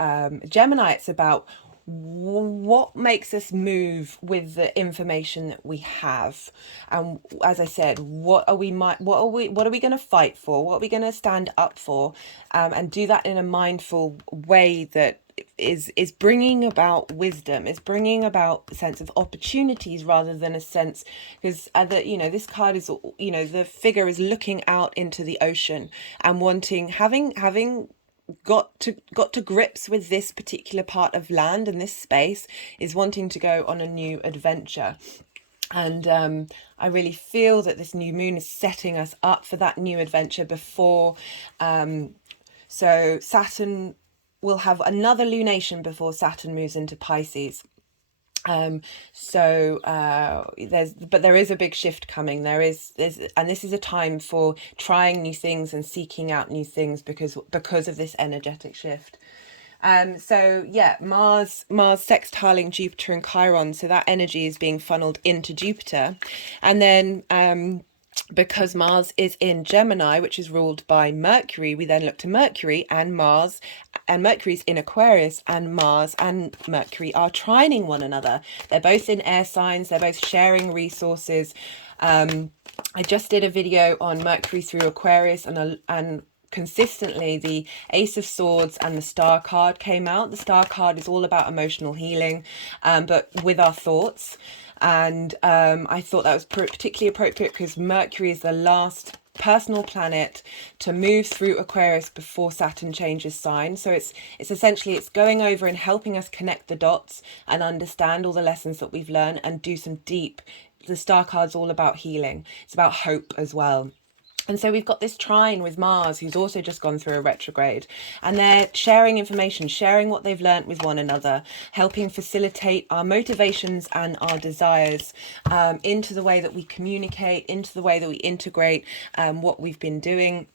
Gemini, it's about what makes us move with the information that we have, and as I said, what are we going to fight for, what are we going to stand up for, and do that in a mindful way that is bringing about wisdom, is bringing about a sense of opportunities rather than a sense, because this card is, the figure is looking out into the ocean and wanting, having got to grips with this particular part of land and this space, is wanting to go on a new adventure. And I really feel that this new moon is setting us up for that new adventure before. So Saturn will have another lunation before Saturn moves into Pisces. There is a big shift coming. And this is a time for trying new things and seeking out new things because of this energetic shift. Mars sextiling Jupiter and Chiron, so that energy is being funneled into Jupiter. And then because Mars is in Gemini, which is ruled by Mercury, we then look to Mercury and Mars, and Mercury's in Aquarius, and Mars and Mercury are trining one another. They're both in air signs, they're both sharing resources. I just did a video on Mercury through Aquarius, and consistently the Ace of Swords and the Star card came out. The Star card is all about emotional healing, but with our thoughts. And I thought that was particularly appropriate because Mercury is the last personal planet to move through Aquarius before Saturn changes sign. So it's essentially, it's going over and helping us connect the dots and understand all the lessons that we've learned and do some deep. The Star card's all about healing. It's about hope as well. And so we've got this trine with Mars, who's also just gone through a retrograde, and they're sharing information, sharing what they've learnt with one another, helping facilitate our motivations and our desires into the way that we communicate, into the way that we integrate what we've been doing.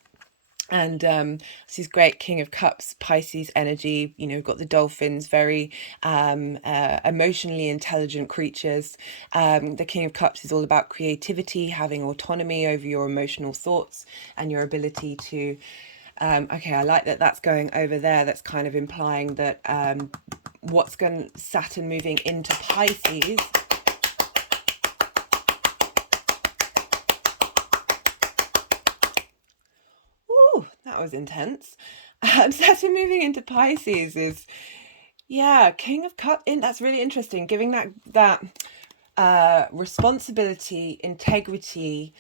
And this is great King of Cups, Pisces energy. We've got the dolphins, very emotionally intelligent creatures. The King of Cups is all about creativity, having autonomy over your emotional thoughts and your ability to okay, I like that that's going over there. That's kind of implying that Saturn moving into Pisces. That was intense. Saturn moving into Pisces is, King of Cups. That's really interesting. Giving that responsibility, integrity,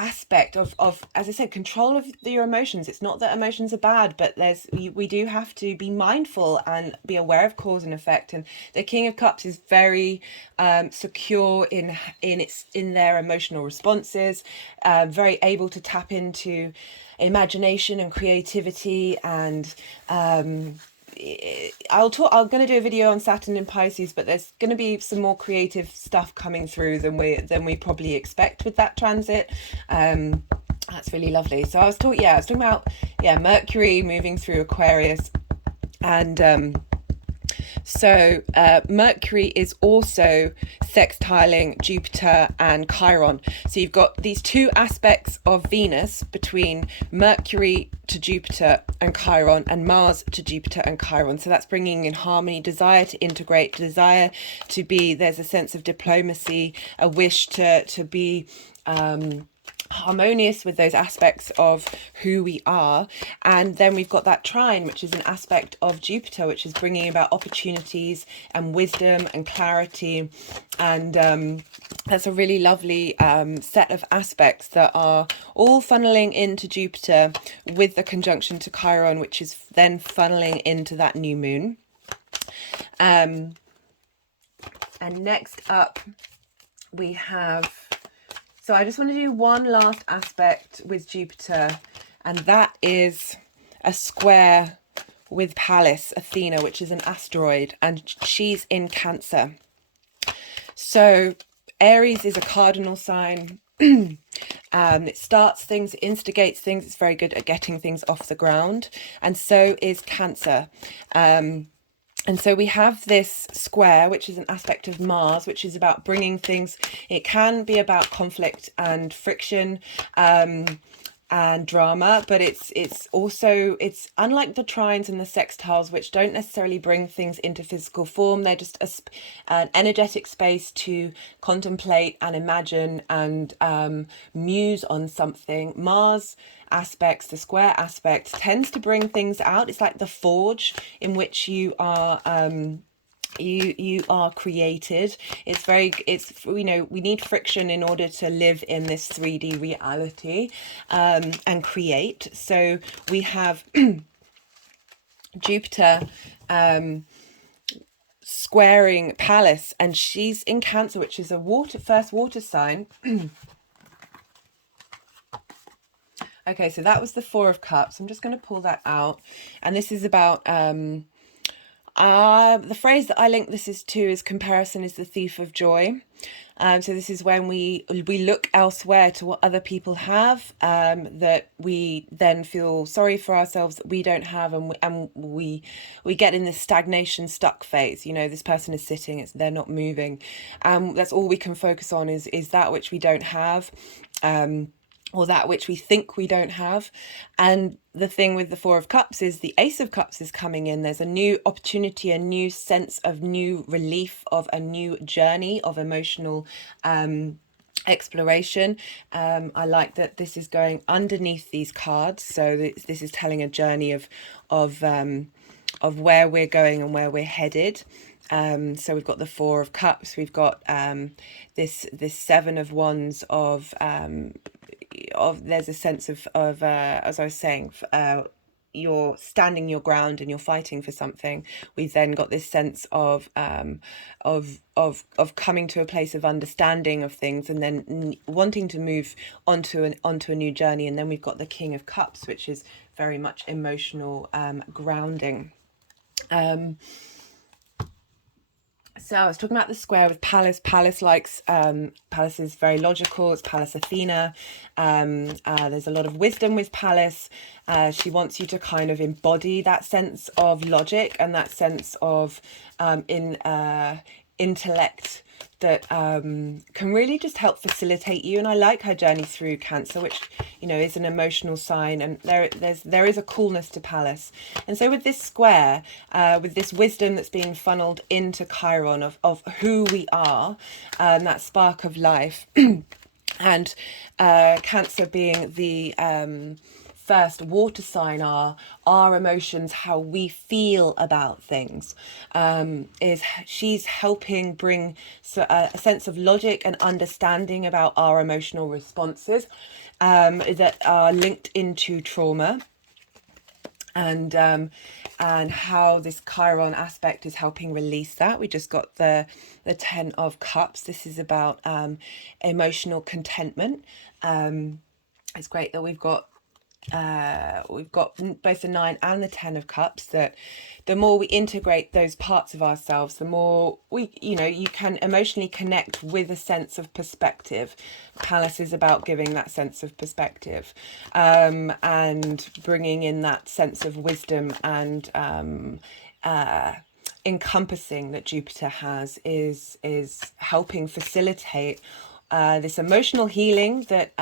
aspect of, as I said, control of your emotions. It's not that emotions are bad, but we do have to be mindful and be aware of cause and effect. And the King of Cups is very secure in their emotional responses, very able to tap into imagination and creativity. And I'm going to do a video on Saturn in Pisces, but there's going to be some more creative stuff coming through than we probably expect with that transit. That's really lovely. So I was talking about Mercury moving through Aquarius, and so Mercury is also sextiling Jupiter and Chiron. So you've got these two aspects of Venus between Mercury to Jupiter and Chiron, and Mars to Jupiter and Chiron. So that's bringing in harmony, desire to integrate, desire to be, there's a sense of diplomacy, a wish to be harmonious with those aspects of who we are. And then we've got that trine, which is an aspect of Jupiter, which is bringing about opportunities and wisdom and clarity. And that's a really lovely set of aspects that are all funneling into Jupiter with the conjunction to Chiron, which is then funneling into that new moon. And next up we have, so I just want to do one last aspect with Jupiter, and that is a square with Pallas, Athena, which is an asteroid, and she's in Cancer. So Aries is a cardinal sign. It starts things, it instigates things, it's very good at getting things off the ground, and so is Cancer. And so we have this square, which is an aspect of Mars, which is about bringing things. It can be about conflict and friction, and drama, but it's also, it's unlike the trines and the sextiles, which don't necessarily bring things into physical form. They're just an energetic space to contemplate and imagine and muse on something. Mars aspects, the square aspect, tends to bring things out. It's like the forge in which you are you are created. It's very, it's, you know, we need friction in order to live in this 3D reality, and create. So we have Jupiter squaring Pallas, and she's in Cancer, which is a first water sign. Okay, so that was the Four of Cups. I'm just going to pull that out, and this is about the phrase that I link this to is comparison is the thief of joy. So this is when we look elsewhere to what other people have, that we then feel sorry for ourselves that we don't have, and we get in this stagnation, stuck phase. You know, this person is sitting, they're not moving. That's all we can focus on is that which we don't have. Or that which we think we don't have. And the thing with the Four of Cups is the Ace of Cups is coming in. There's a new opportunity, a new sense of new relief, of a new journey of emotional exploration. I like that this is going underneath these cards. So this is telling a journey of where we're going and where we're headed. So we've got the Four of Cups. We've got this Seven of Wands of there's a sense of as I was saying, you're standing your ground and you're fighting for something. We've then got this sense of coming to a place of understanding of things, and then wanting to move onto a new journey. And then we've got the King of Cups, which is very much emotional grounding. So I was talking about the square with Pallas. Pallas likes, Pallas is very logical. It's Pallas Athena. There's a lot of wisdom with Pallas. She wants you to kind of embody that sense of logic and that sense of intellect that can really just help facilitate you. And I like her journey through Cancer, which, you know, is an emotional sign, and there is a coolness to Pallas. And so with this square, with this wisdom that's being funneled into Chiron of who we are, that spark of life, and Cancer being the first water sign, our emotions, how we feel about things, is she's helping bring a sense of logic and understanding about our emotional responses that are linked into trauma, and how this Chiron aspect is helping release that. We just got the Ten of Cups. This is about emotional contentment. It's great that we've got both the Nine and the Ten of Cups, that the more we integrate those parts of ourselves, the more we, you know, you can emotionally connect with a sense of perspective. Pallas is about giving that sense of perspective, and bringing in that sense of wisdom and encompassing that Jupiter has, is helping facilitate this emotional healing that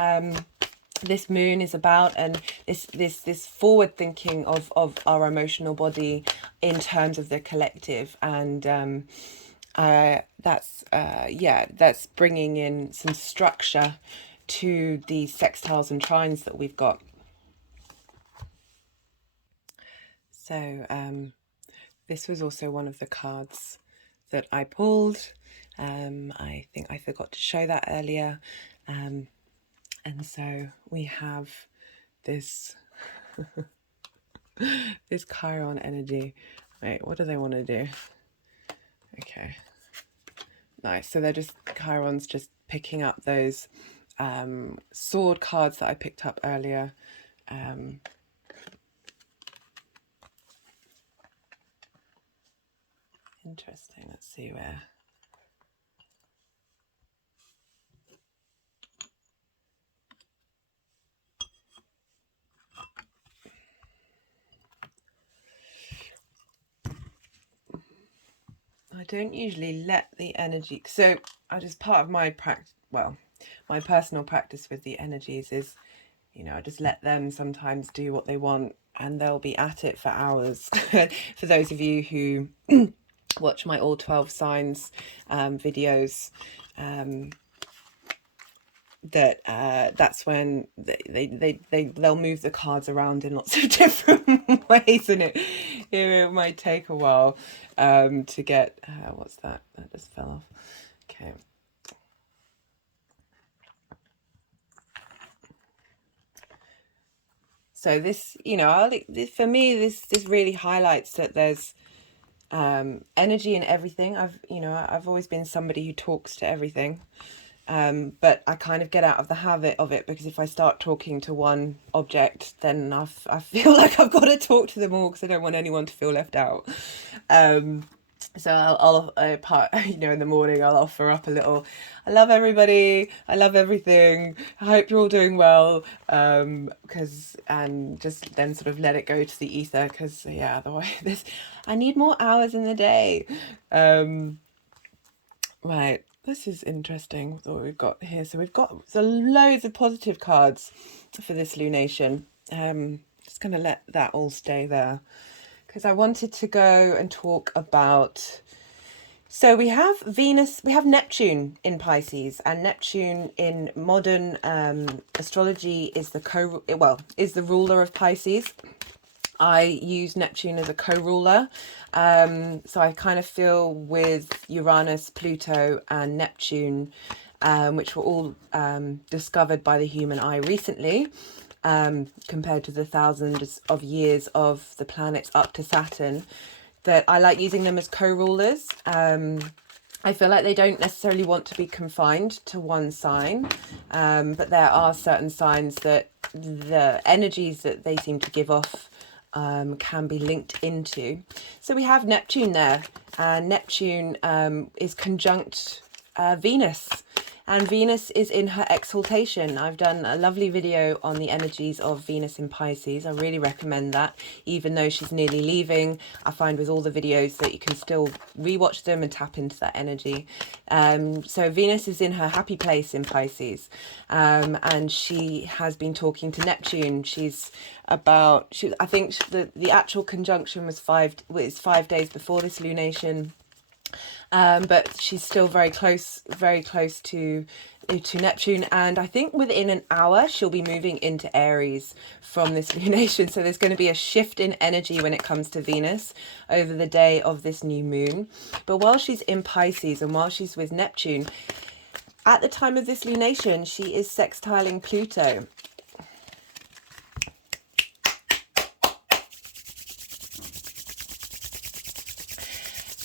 this moon is about, and this forward thinking of our emotional body in terms of the collective. And that's bringing in some structure to the sextiles and trines that we've got. So this was also one of the cards that I pulled. I think I forgot to show that earlier. And so we have this this Chiron energy. Wait, what do they want to do? Okay, Nice. So they're just, Chiron's just picking up those sword cards that I picked up earlier. Interesting. Let's see where. I don't usually let the energy, so I just, part of my practice, well, my personal practice with the energies is, you know, I just let them sometimes do what they want and they'll be at it for hours. For those of you who watch my all 12 signs videos, that's when they'll move the cards around in lots of different ways, and it might take a while to get what's that just fell off. Okay, so this, you know, for me this really highlights that there's energy in everything. I've always been somebody who talks to everything. But I kind of get out of the habit of it, because if I start talking to one object, then I feel like I've got to talk to them all, because I don't want anyone to feel left out. So I'll in the morning I'll offer up a little, I love everybody, I love everything, I hope you're all doing well, and just then sort of let it go to the ether, because yeah, otherwise I need more hours in the day. Right, this is interesting what we've got here. So we've got loads of positive cards for this lunation. Just going to let that all stay there, because I wanted to go and talk about, so we have Venus, we have Neptune in Pisces, and Neptune in modern astrology is the ruler of Pisces. I use Neptune as a co-ruler, so I kind of feel with Uranus, Pluto and Neptune, which were all discovered by the human eye recently, compared to the thousands of years of the planets up to Saturn, that I like using them as co-rulers. I feel like they don't necessarily want to be confined to one sign, but there are certain signs that the energies that they seem to give off can be linked into. So we have Neptune there, and Neptune is conjunct Venus, and Venus is in her exaltation. I've done a lovely video on the energies of Venus in Pisces. I really recommend that, even though she's nearly leaving. I find with all the videos that you can still rewatch them and tap into that energy. So Venus is in her happy place in Pisces, and she has been talking to Neptune. I think the actual conjunction was 5 days before this lunation. But she's still very close to Neptune, and I think within an hour she'll be moving into Aries from this lunation. So there's going to be a shift in energy when it comes to Venus over the day of this new moon. But while she's in Pisces and while she's with Neptune, at the time of this lunation, she is sextiling Pluto.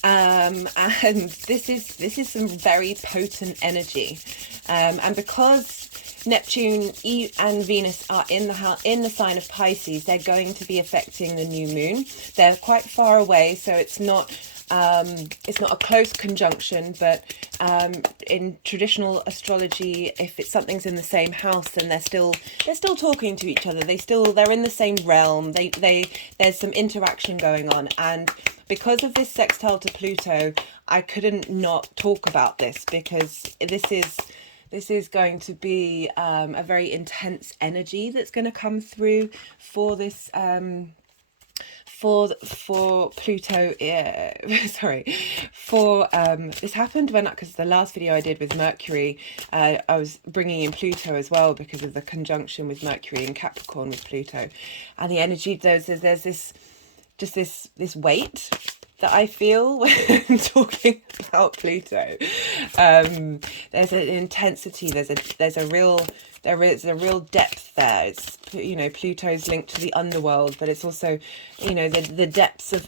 And this is some very potent energy, and because Neptune and Venus are in the sign of Pisces, they're going to be affecting the new moon. They're quite far away, so it's not a close conjunction, but in traditional astrology, if something's in the same house, then they're still talking to each other. They're in the same realm. There's some interaction going on, and because of this sextile to Pluto, I couldn't not talk about this, because this is going to be a very intense energy that's going to come through for this for Pluto. This happened because the last video I did with Mercury, I was bringing in Pluto as well because of the conjunction with Mercury in Capricorn with Pluto, and the energy, there's this weight that I feel when talking about Pluto. There's an intensity, there's a real there is a real depth there. It's, you know, Pluto's linked to the underworld, but it's also, you know, the depths of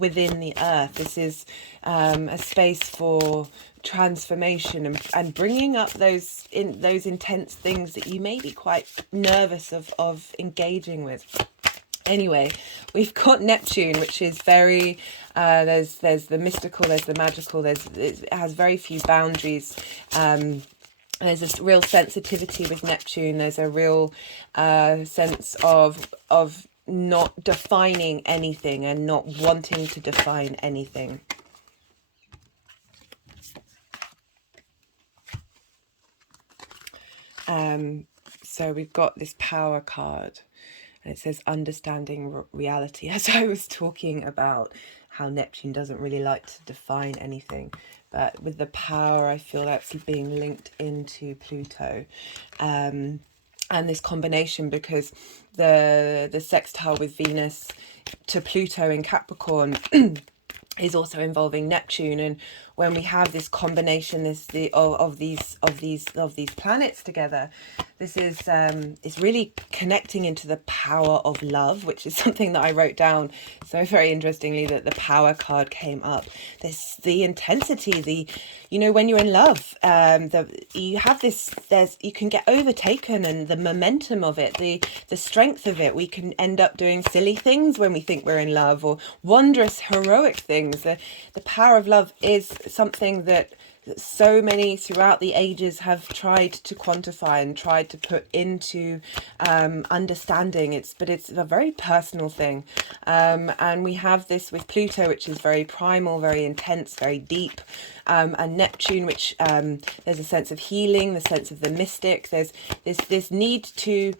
within the earth. This is a space for transformation and bringing up those intense things that you may be quite nervous of engaging with. Anyway, we've got Neptune, which is very there's the mystical, there's the magical, it has very few boundaries. There's a real sensitivity with Neptune. There's a real sense of not defining anything and not wanting to define anything. So we've got this power card, and it says understanding reality. As I was talking about how Neptune doesn't really like to define anything, but with the power, I feel that's being linked into Pluto. And this combination, because the sextile with Venus to Pluto in Capricorn is also involving Neptune, and when we have this combination, of these planets together, this is it's really connecting into the power of love, which is something that I wrote down. So very interestingly, that the power card came up. The intensity, you know, when you're in love, you have this. You can get overtaken, and the momentum of it, the strength of it. We can end up doing silly things when we think we're in love, or wondrous, heroic things. The power of love is something that so many throughout the ages have tried to quantify and tried to put into understanding. But it's a very personal thing, and we have this with Pluto, which is very primal, very intense, very deep, and Neptune, which there's a sense of healing, the sense of the mystic. There's this need to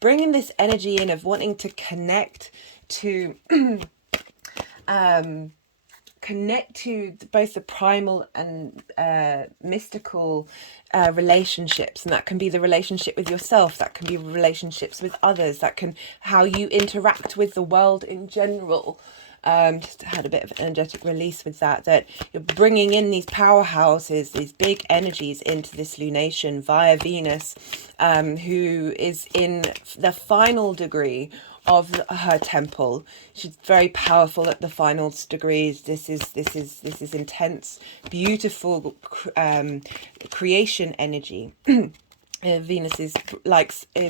bring in this energy in of wanting to connect to connect to both the primal and mystical relationships, and that can be the relationship with yourself, that can be relationships with others, that can how you interact with the world in general. Just had a bit of an energetic release with that you're bringing in these powerhouses, these big energies into this lunation via Venus, who is in the final degree of her temple. She's very powerful at the final degrees. This is intense, beautiful creation energy. Venus is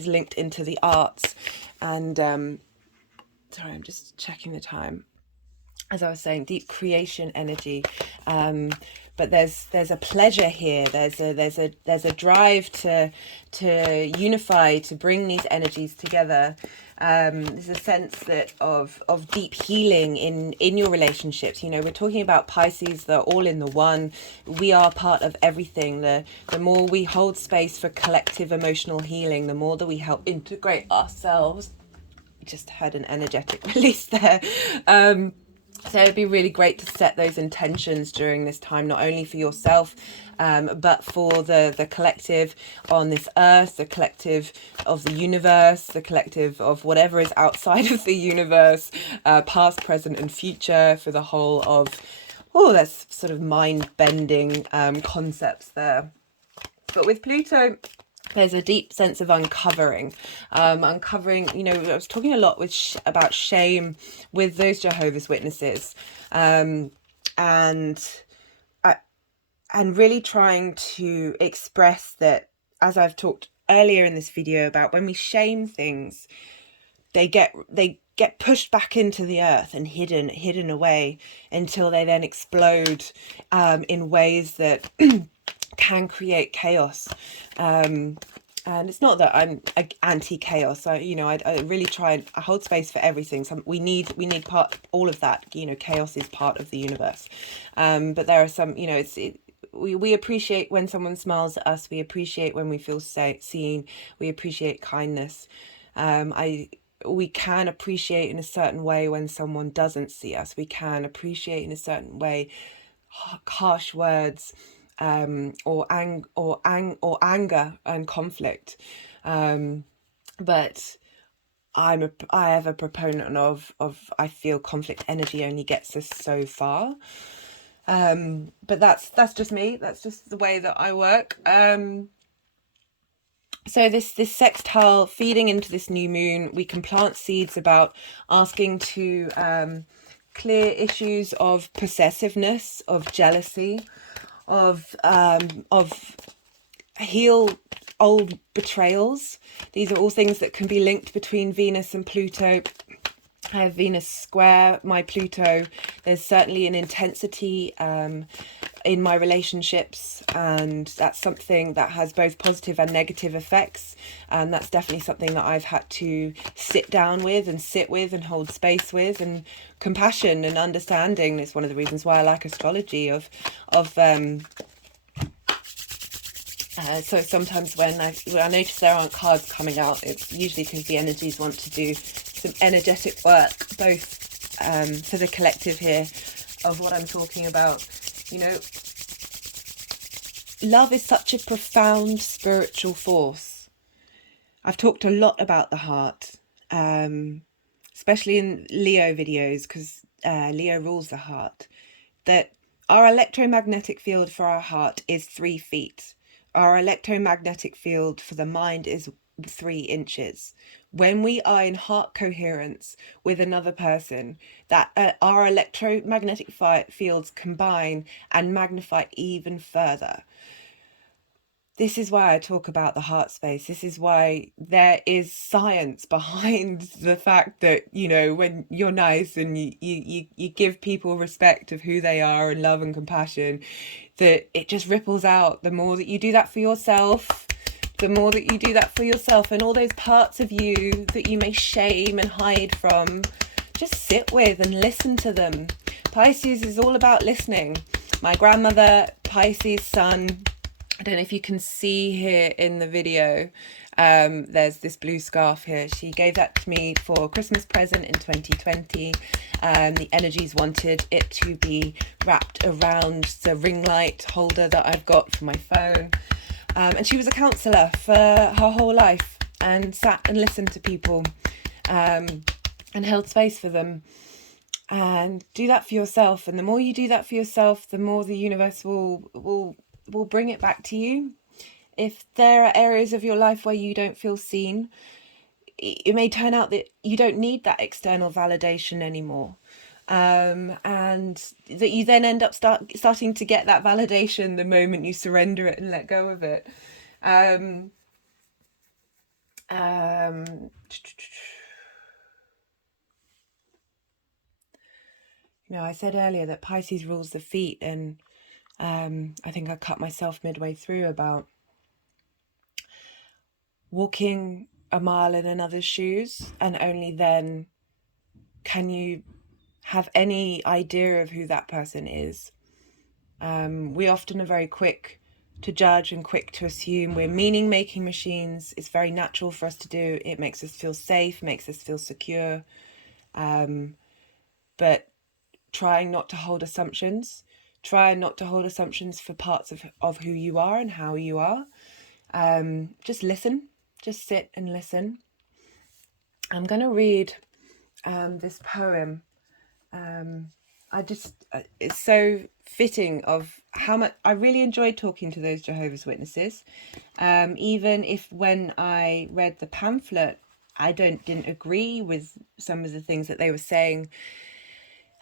linked into the arts, and sorry, I'm just checking the time. As I was saying, deep creation energy, but there's a pleasure here. There's a drive to unify, to bring these energies together. There's a sense that of deep healing in your relationships. You know, we're talking about Pisces, they're all in the one. We are part of everything. The more we hold space for collective emotional healing, the more that we help integrate ourselves. Just had an energetic release there. So it'd be really great to set those intentions during this time, not only for yourself, but for the collective on this earth, the collective of the universe, the collective of whatever is outside of the universe, past, present and future, for the whole of, that's sort of mind-bending concepts there. But with Pluto, there's a deep sense of uncovering, you know, I was talking a lot about shame with those Jehovah's Witnesses, and really trying to express that, as I've talked earlier in this video about, when we shame things, they get pushed back into the earth and hidden away until they then explode in ways that can create chaos. And it's not that I'm anti-chaos. I really try and I hold space for everything. We need all of that. You know, chaos is part of the universe. But there are some, you know, we appreciate when someone smiles at us. We appreciate when we feel seen. We appreciate kindness. We can appreciate in a certain way when someone doesn't see us. We can appreciate in a certain way harsh words, or anger and conflict, but I have a proponent of I feel conflict energy only gets us so far, but that's just me. That's just the way that I work. So this sextile feeding into this new moon, we can plant seeds about asking to clear issues of possessiveness, of jealousy, of heal old betrayals. These are all things that can be linked between Venus and Pluto. I have Venus square my Pluto. There's certainly an intensity in my relationships, and that's something that has both positive and negative effects, and that's definitely something that I've had to sit down with and hold space with. And compassion and understanding is one of the reasons why I like astrology. So sometimes when I notice there aren't cards coming out, it's usually because the energies want to do some energetic work, both for the collective here of what I'm talking about. You know, love is such a profound spiritual force. I've talked a lot about the heart, especially in Leo videos, because Leo rules the heart, that our electromagnetic field for our heart is 3 feet. Our electromagnetic field for the mind is 3 inches. When we are in heart coherence with another person, that our electromagnetic fields combine and magnify even further. This is why I talk about the heart space. This is why there is science behind the fact that, you know, when you're nice and you give people respect of who they are and love and compassion, that it just ripples out. The more that you do that for yourself, the more that you do that for yourself, and all those parts of you that you may shame and hide from, just sit with and listen to them. Pisces is all about listening. My grandmother, Pisces sun, I don't know if you can see here in the video, there's this blue scarf here. She gave that to me for a Christmas present in 2020. The energies wanted it to be wrapped around the ring light holder that I've got for my phone. And she was a counsellor for her whole life and sat and listened to people and held space for them. And do that for yourself. And the more you do that for yourself, the more the universe will bring it back to you. If there are areas of your life where you don't feel seen, it may turn out that you don't need that external validation anymore, and that you then end up starting to get that validation the moment you surrender it and let go of it. You know, I said earlier that Pisces rules the feet, and I think I cut myself midway through about walking a mile in another's shoes, and only then can you have any idea of who that person is. We often are very quick to judge and quick to assume. We're meaning-making machines. It's very natural for us to do. It makes us feel safe, makes us feel secure. But trying not to hold assumptions. Try not to hold assumptions for parts of who you are and how you are. Just listen. Just sit and listen. I'm going to read this poem. It's so fitting of how much I really enjoyed talking to those Jehovah's Witnesses. Even if when I read the pamphlet, I didn't agree with some of the things that they were saying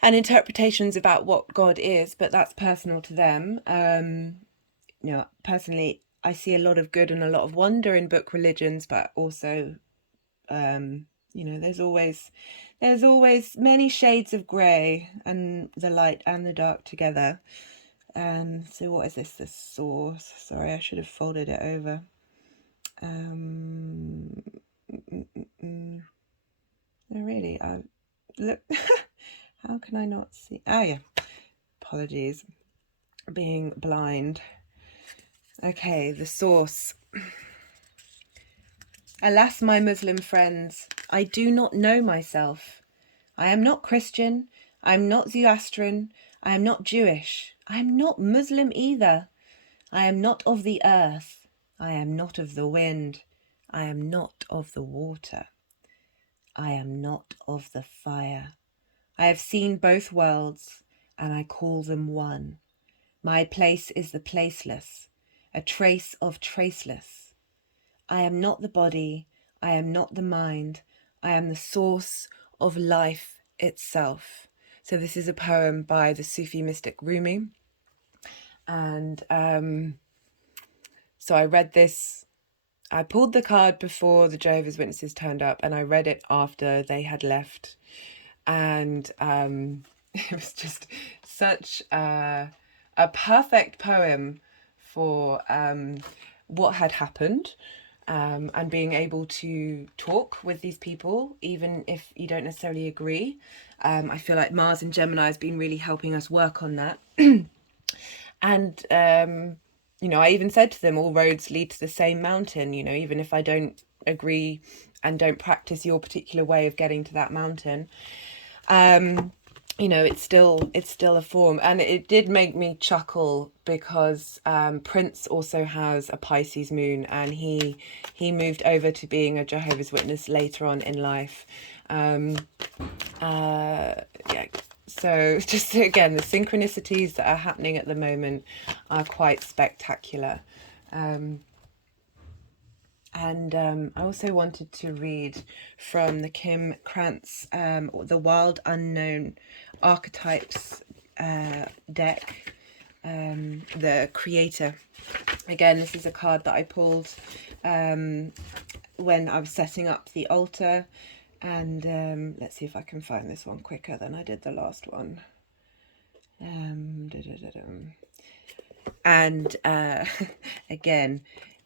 and interpretations about what God is, but that's personal to them. You know, personally, I see a lot of good and a lot of wonder in book religions, but also, you know, there's always many shades of grey, and the light and the dark together. So what is this? The source. Sorry, I should have folded it over. No, really, look. How can I not see? Ah, yeah. Apologies. Being blind. Okay, the source. Alas, my Muslim friends, I do not know myself. I am not Christian. I am not Zoroastrian. I am not Jewish. I am not Muslim either. I am not of the earth. I am not of the wind. I am not of the water. I am not of the fire. I have seen both worlds, and I call them one. My place is the placeless, a trace of traceless. I am not the body. I am not the mind. I am the source of life itself. So this is a poem by the Sufi mystic Rumi. And so I read this. I pulled the card before the Jehovah's Witnesses turned up, and I read it after they had left. And it was just such a perfect poem for what had happened, and being able to talk with these people, even if you don't necessarily agree. I feel like Mars and Gemini has been really helping us work on that. And you know, I even said to them, all roads lead to the same mountain, you know, even if I don't agree and don't practice your particular way of getting to that mountain. You know, it's still a form. And it did make me chuckle because Prince also has a Pisces moon, and he moved over to being a Jehovah's Witness later on in life. Yeah, so just again, the synchronicities that are happening at the moment are quite spectacular. And I also wanted to read from the Kim Krans, the Wild Unknown Archetypes deck, the Creator. Again, this is a card that I pulled when I was setting up the altar. And let's see if I can find this one quicker than I did the last one. And again,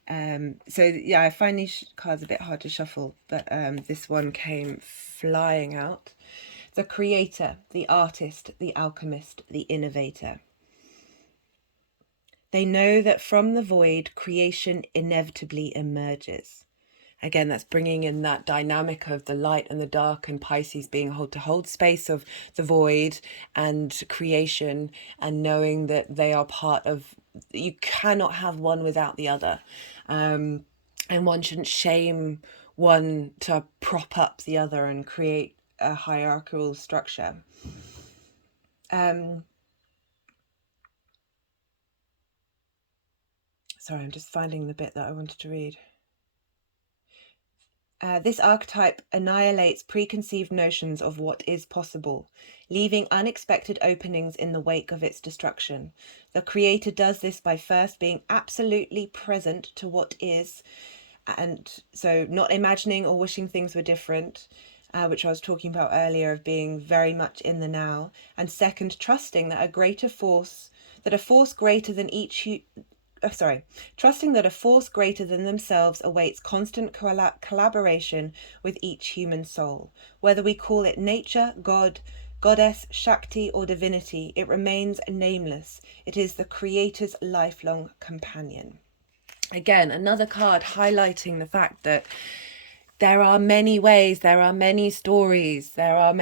so yeah, I find these cards a bit hard to shuffle, but this one came flying out. The Creator, the Artist, the Alchemist, the Innovator. They know that from the void, creation inevitably emerges. Again, that's bringing in that dynamic of the light and the dark, and Pisces being to hold space of the void and creation, and knowing that they are part of, you cannot have one without the other. And one shouldn't shame one to prop up the other and create a hierarchical structure. Sorry, I'm just finding the bit that I wanted to read. This archetype annihilates preconceived notions of what is possible, leaving unexpected openings in the wake of its destruction. The Creator does this by first being absolutely present to what is, and so not imagining or wishing things were different, which I was talking about earlier, of being very much in the now. And second, trusting that a force greater than trusting that a force greater than themselves awaits constant collaboration with each human soul. Whether we call it nature, God, goddess, Shakti, or divinity, it remains nameless. It is the Creator's lifelong companion. Again, another card highlighting the fact that there are many ways, there are many stories, but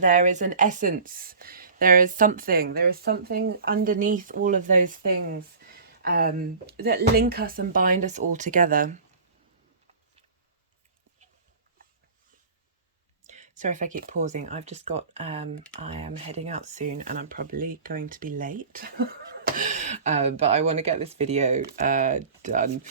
there is an essence. There is something underneath all of those things that link us and bind us all together. Sorry if I keep pausing. I've just got, I am heading out soon and I'm probably going to be late. But I want to get this video done.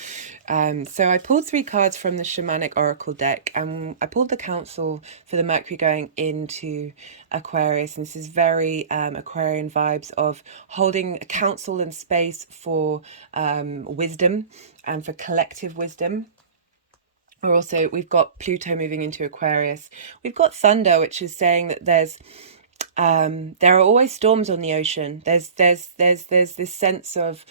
So I pulled 3 cards from the Shamanic Oracle deck, and I pulled the Council for the Mercury going into Aquarius. And this is very Aquarian vibes of holding a council and space for wisdom and for collective wisdom. Or also, we've got Pluto moving into Aquarius. We've got Thunder, which is saying that there are always storms on the ocean. There's this sense of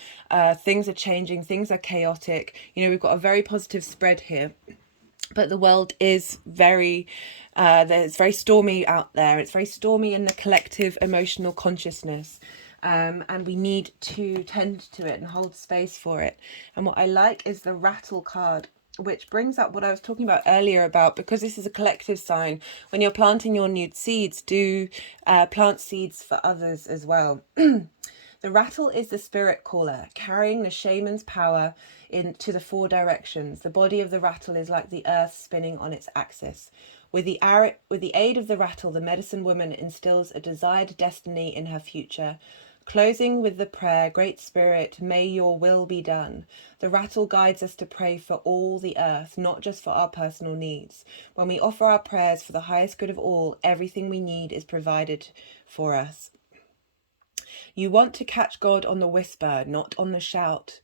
things are changing, things are chaotic. You know, we've got a very positive spread here, but the world is very very stormy out there. It's very stormy in the collective emotional consciousness. And we need to tend to it and hold space for it. And what I like is the Rattle card, which brings up what I was talking about earlier about, because this is a collective sign, when you're planting your new seeds, do plant seeds for others as well. The Rattle is the spirit caller, carrying the shaman's power into the 4 directions. The body of the Rattle is like the earth spinning on its axis. With the aid of the Rattle, the medicine woman instills a desired destiny in her future. Closing with the prayer, Great Spirit, may your will be done. The rattle guides us to pray for all the earth, not just for our personal needs. When we offer our prayers for the highest good of all, everything we need is provided for us. You want to catch God on the whisper, not on the shout.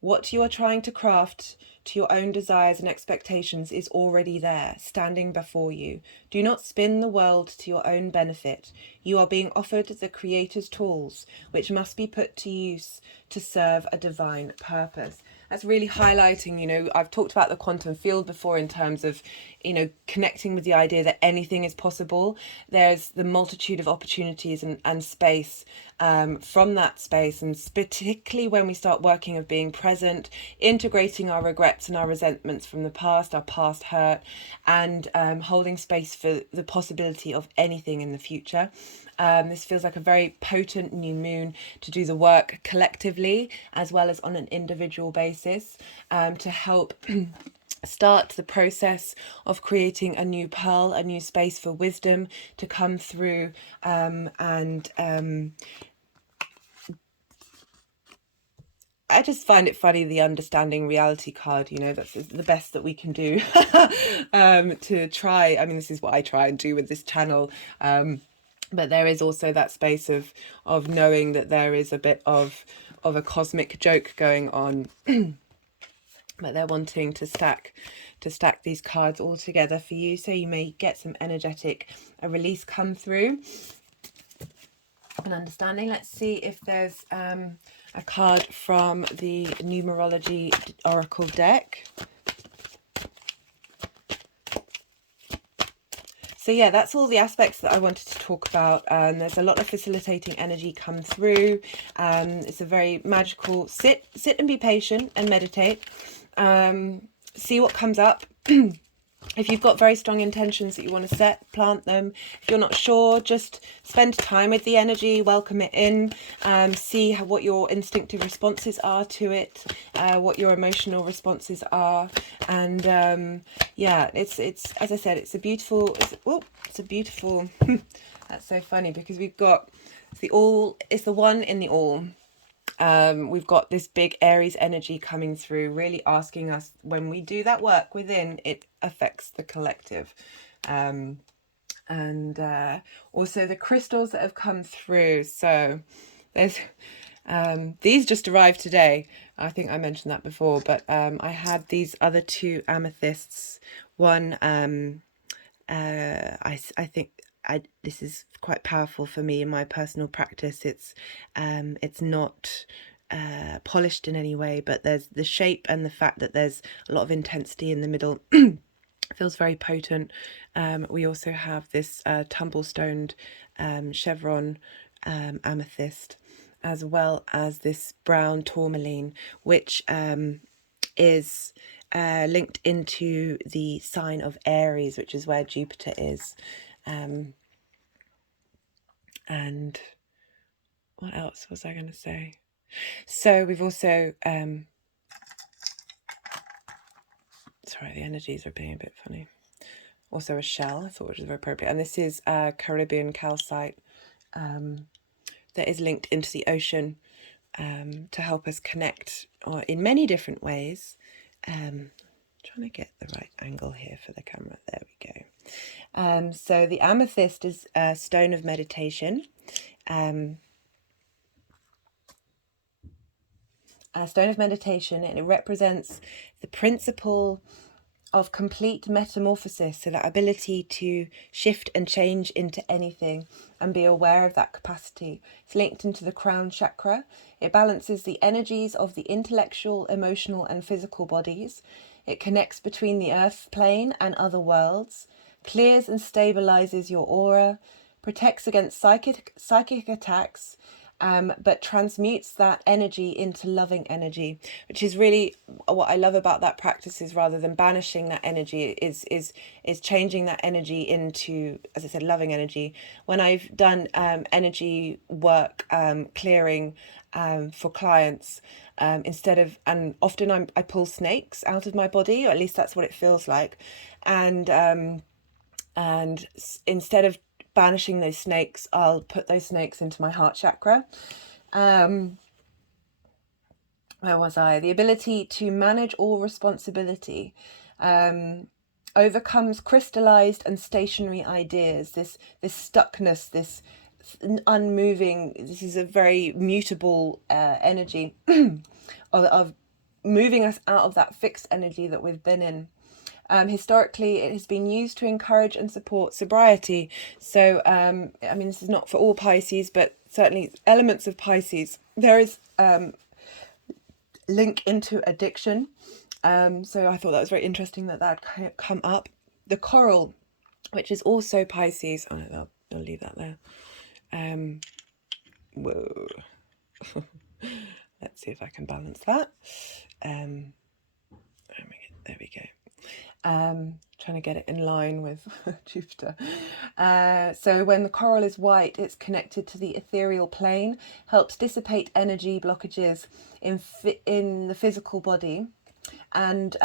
What you are trying to craft to your own desires and expectations is already there, standing before you. Do not spin the world to your own benefit. You are being offered the Creator's tools, which must be put to use to serve a divine purpose. That's really highlighting, you know, I've talked about the quantum field before in terms of, you know, connecting with the idea that anything is possible. There's the multitude of opportunities and space from that space, and particularly when we start working of being present, integrating our regrets and our resentments from the past, our past hurt, and holding space for the possibility of anything in the future. This feels like a very potent new moon to do the work collectively as well as on an individual basis, to help start the process of creating a new pearl, a new space for wisdom to come through, I just find it funny, the understanding reality card, you know, that's the best that we can do to try. I mean, this is what I try and do with this channel. But there is also that space of knowing that there is a bit of a cosmic joke going on. But they're wanting to stack these cards all together for you, so you may get some energetic release come through. An understanding. Let's see if there's a card from the numerology oracle deck. So yeah, that's all the aspects that I wanted to talk about. There's a lot of facilitating energy come through. It's a very magical sit and be patient and meditate. See what comes up. If you've got very strong intentions that you want to set, plant them. If you're not sure, just spend time with the energy, welcome it in, see what your instinctive responses are to it, what your emotional responses are. And yeah, it's as I said, it's a beautiful, that's so funny because we've got it's the one in the all. We've got this big Aries energy coming through, really asking us, when we do that work within, it affects the collective. And also the crystals that have come through. So there's these just arrived today. I think I mentioned that before, but I had these other two amethysts. One, I think this is quite powerful for me in my personal practice. It's not polished in any way, but there's the shape and the fact that there's a lot of intensity in the middle. Feels very potent. We also have this tumblestoned chevron amethyst, as well as this brown tourmaline, which is linked into the sign of Aries, which is where Jupiter is. And what else was I going to say? So we've also sorry, the energies are being a bit funny. Also a shell, I thought, which is very appropriate. And this is Caribbean calcite that is linked into the ocean to help us connect in many different ways. Trying to get the right angle here for the camera. There we go. So the amethyst is a stone of meditation. A stone of meditation, and it represents the principle of complete metamorphosis, so that ability to shift and change into anything and be aware of that capacity. It's linked into the crown chakra. It balances the energies of the intellectual, emotional and physical bodies. It connects between the earth plane and other worlds, clears and stabilizes your aura, protects against psychic attacks, but transmutes that energy into loving energy, which is really what I love about that practice. Is rather than banishing that energy, is changing that energy into, as I said, loving energy. When I've done energy work, clearing for clients, instead of, and often I pull snakes out of my body, or at least that's what it feels like, and instead of banishing those snakes, I'll put those snakes into my heart chakra, Um, where was I? The ability to manage all responsibility. Overcomes crystallized and stationary ideas, this stuckness, this unmoving, this is a very mutable energy of moving us out of that fixed energy that we've been in. Historically, it has been used to encourage and support sobriety. So, I mean, this is not for all Pisces, but certainly elements of Pisces. There is link into addiction. So I thought that was very interesting that that come up. The coral, which is also Pisces. Oh, I'll leave that there. Whoa. Let's see if I can balance that. There we go. Trying to get it in line with Jupiter. So when the coral is white, it's connected to the ethereal plane, helps dissipate energy blockages in the physical body, and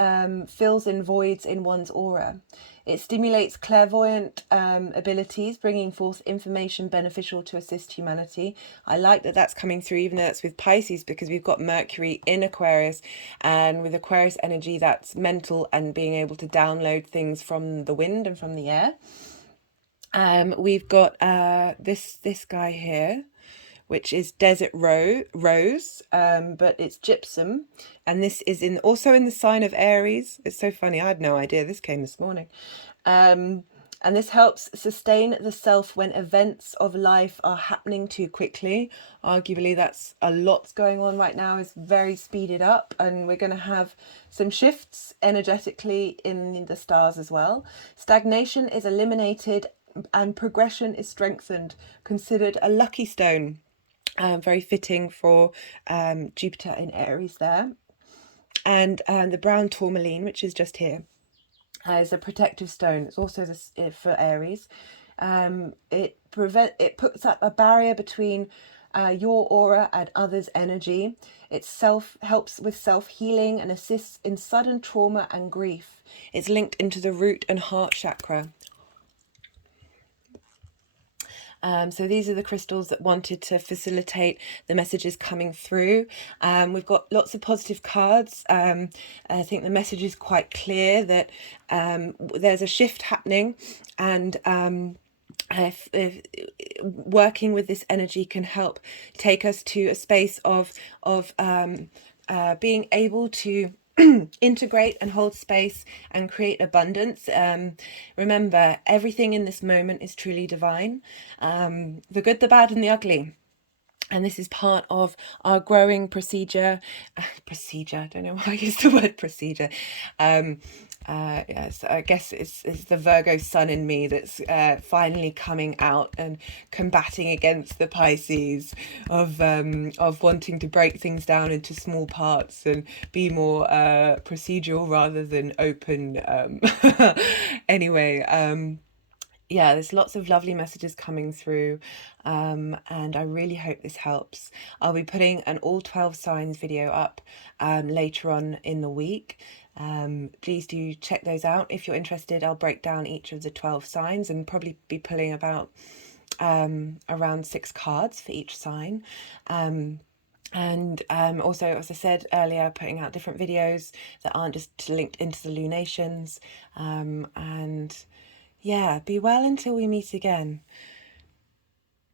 fills in voids in one's aura. It stimulates clairvoyant abilities, bringing forth information beneficial to assist humanity. I like that that's coming through, even though that's with Pisces, because we've got Mercury in Aquarius, and with Aquarius energy, that's mental and being able to download things from the wind and from the air. We've got this guy here, which is Desert Rose, but it's gypsum, and this is also in the sign of Aries. It's so funny, I had no idea, this came this morning. And this helps sustain the self when events of life are happening too quickly. Arguably, that's a lot's going on right now, is very speeded up, and we're going to have some shifts energetically in the stars as well. Stagnation is eliminated and progression is strengthened, considered a lucky stone. Very fitting for Jupiter in Aries there. And the brown tourmaline, which is just here, is a protective stone. It's also for Aries. It puts up a barrier between your aura and others' energy. It helps with self-healing and assists in sudden trauma and grief. It's linked into the root and heart chakra. So these are the crystals that wanted to facilitate the messages coming through. We've got lots of positive cards. I think the message is quite clear that there's a shift happening, and if working with this energy can help take us to a space of being able to integrate and hold space and create abundance. Remember, everything in this moment is truly divine. The good, the bad, and the ugly. And this is part of our growing procedure. I don't know why I used the word procedure. Yes, I guess it's the Virgo sun in me that's finally coming out and combating against the Pisces of wanting to break things down into small parts and be more procedural rather than open. Anyway, yeah, there's lots of lovely messages coming through, and I really hope this helps. I'll be putting an all 12 signs video up later on in the week. Please do check those out. If you're interested, I'll break down each of the 12 signs and probably be pulling about around 6 cards for each sign. And also, as I said earlier, putting out different videos that aren't just linked into the lunations. And yeah, be well until we meet again.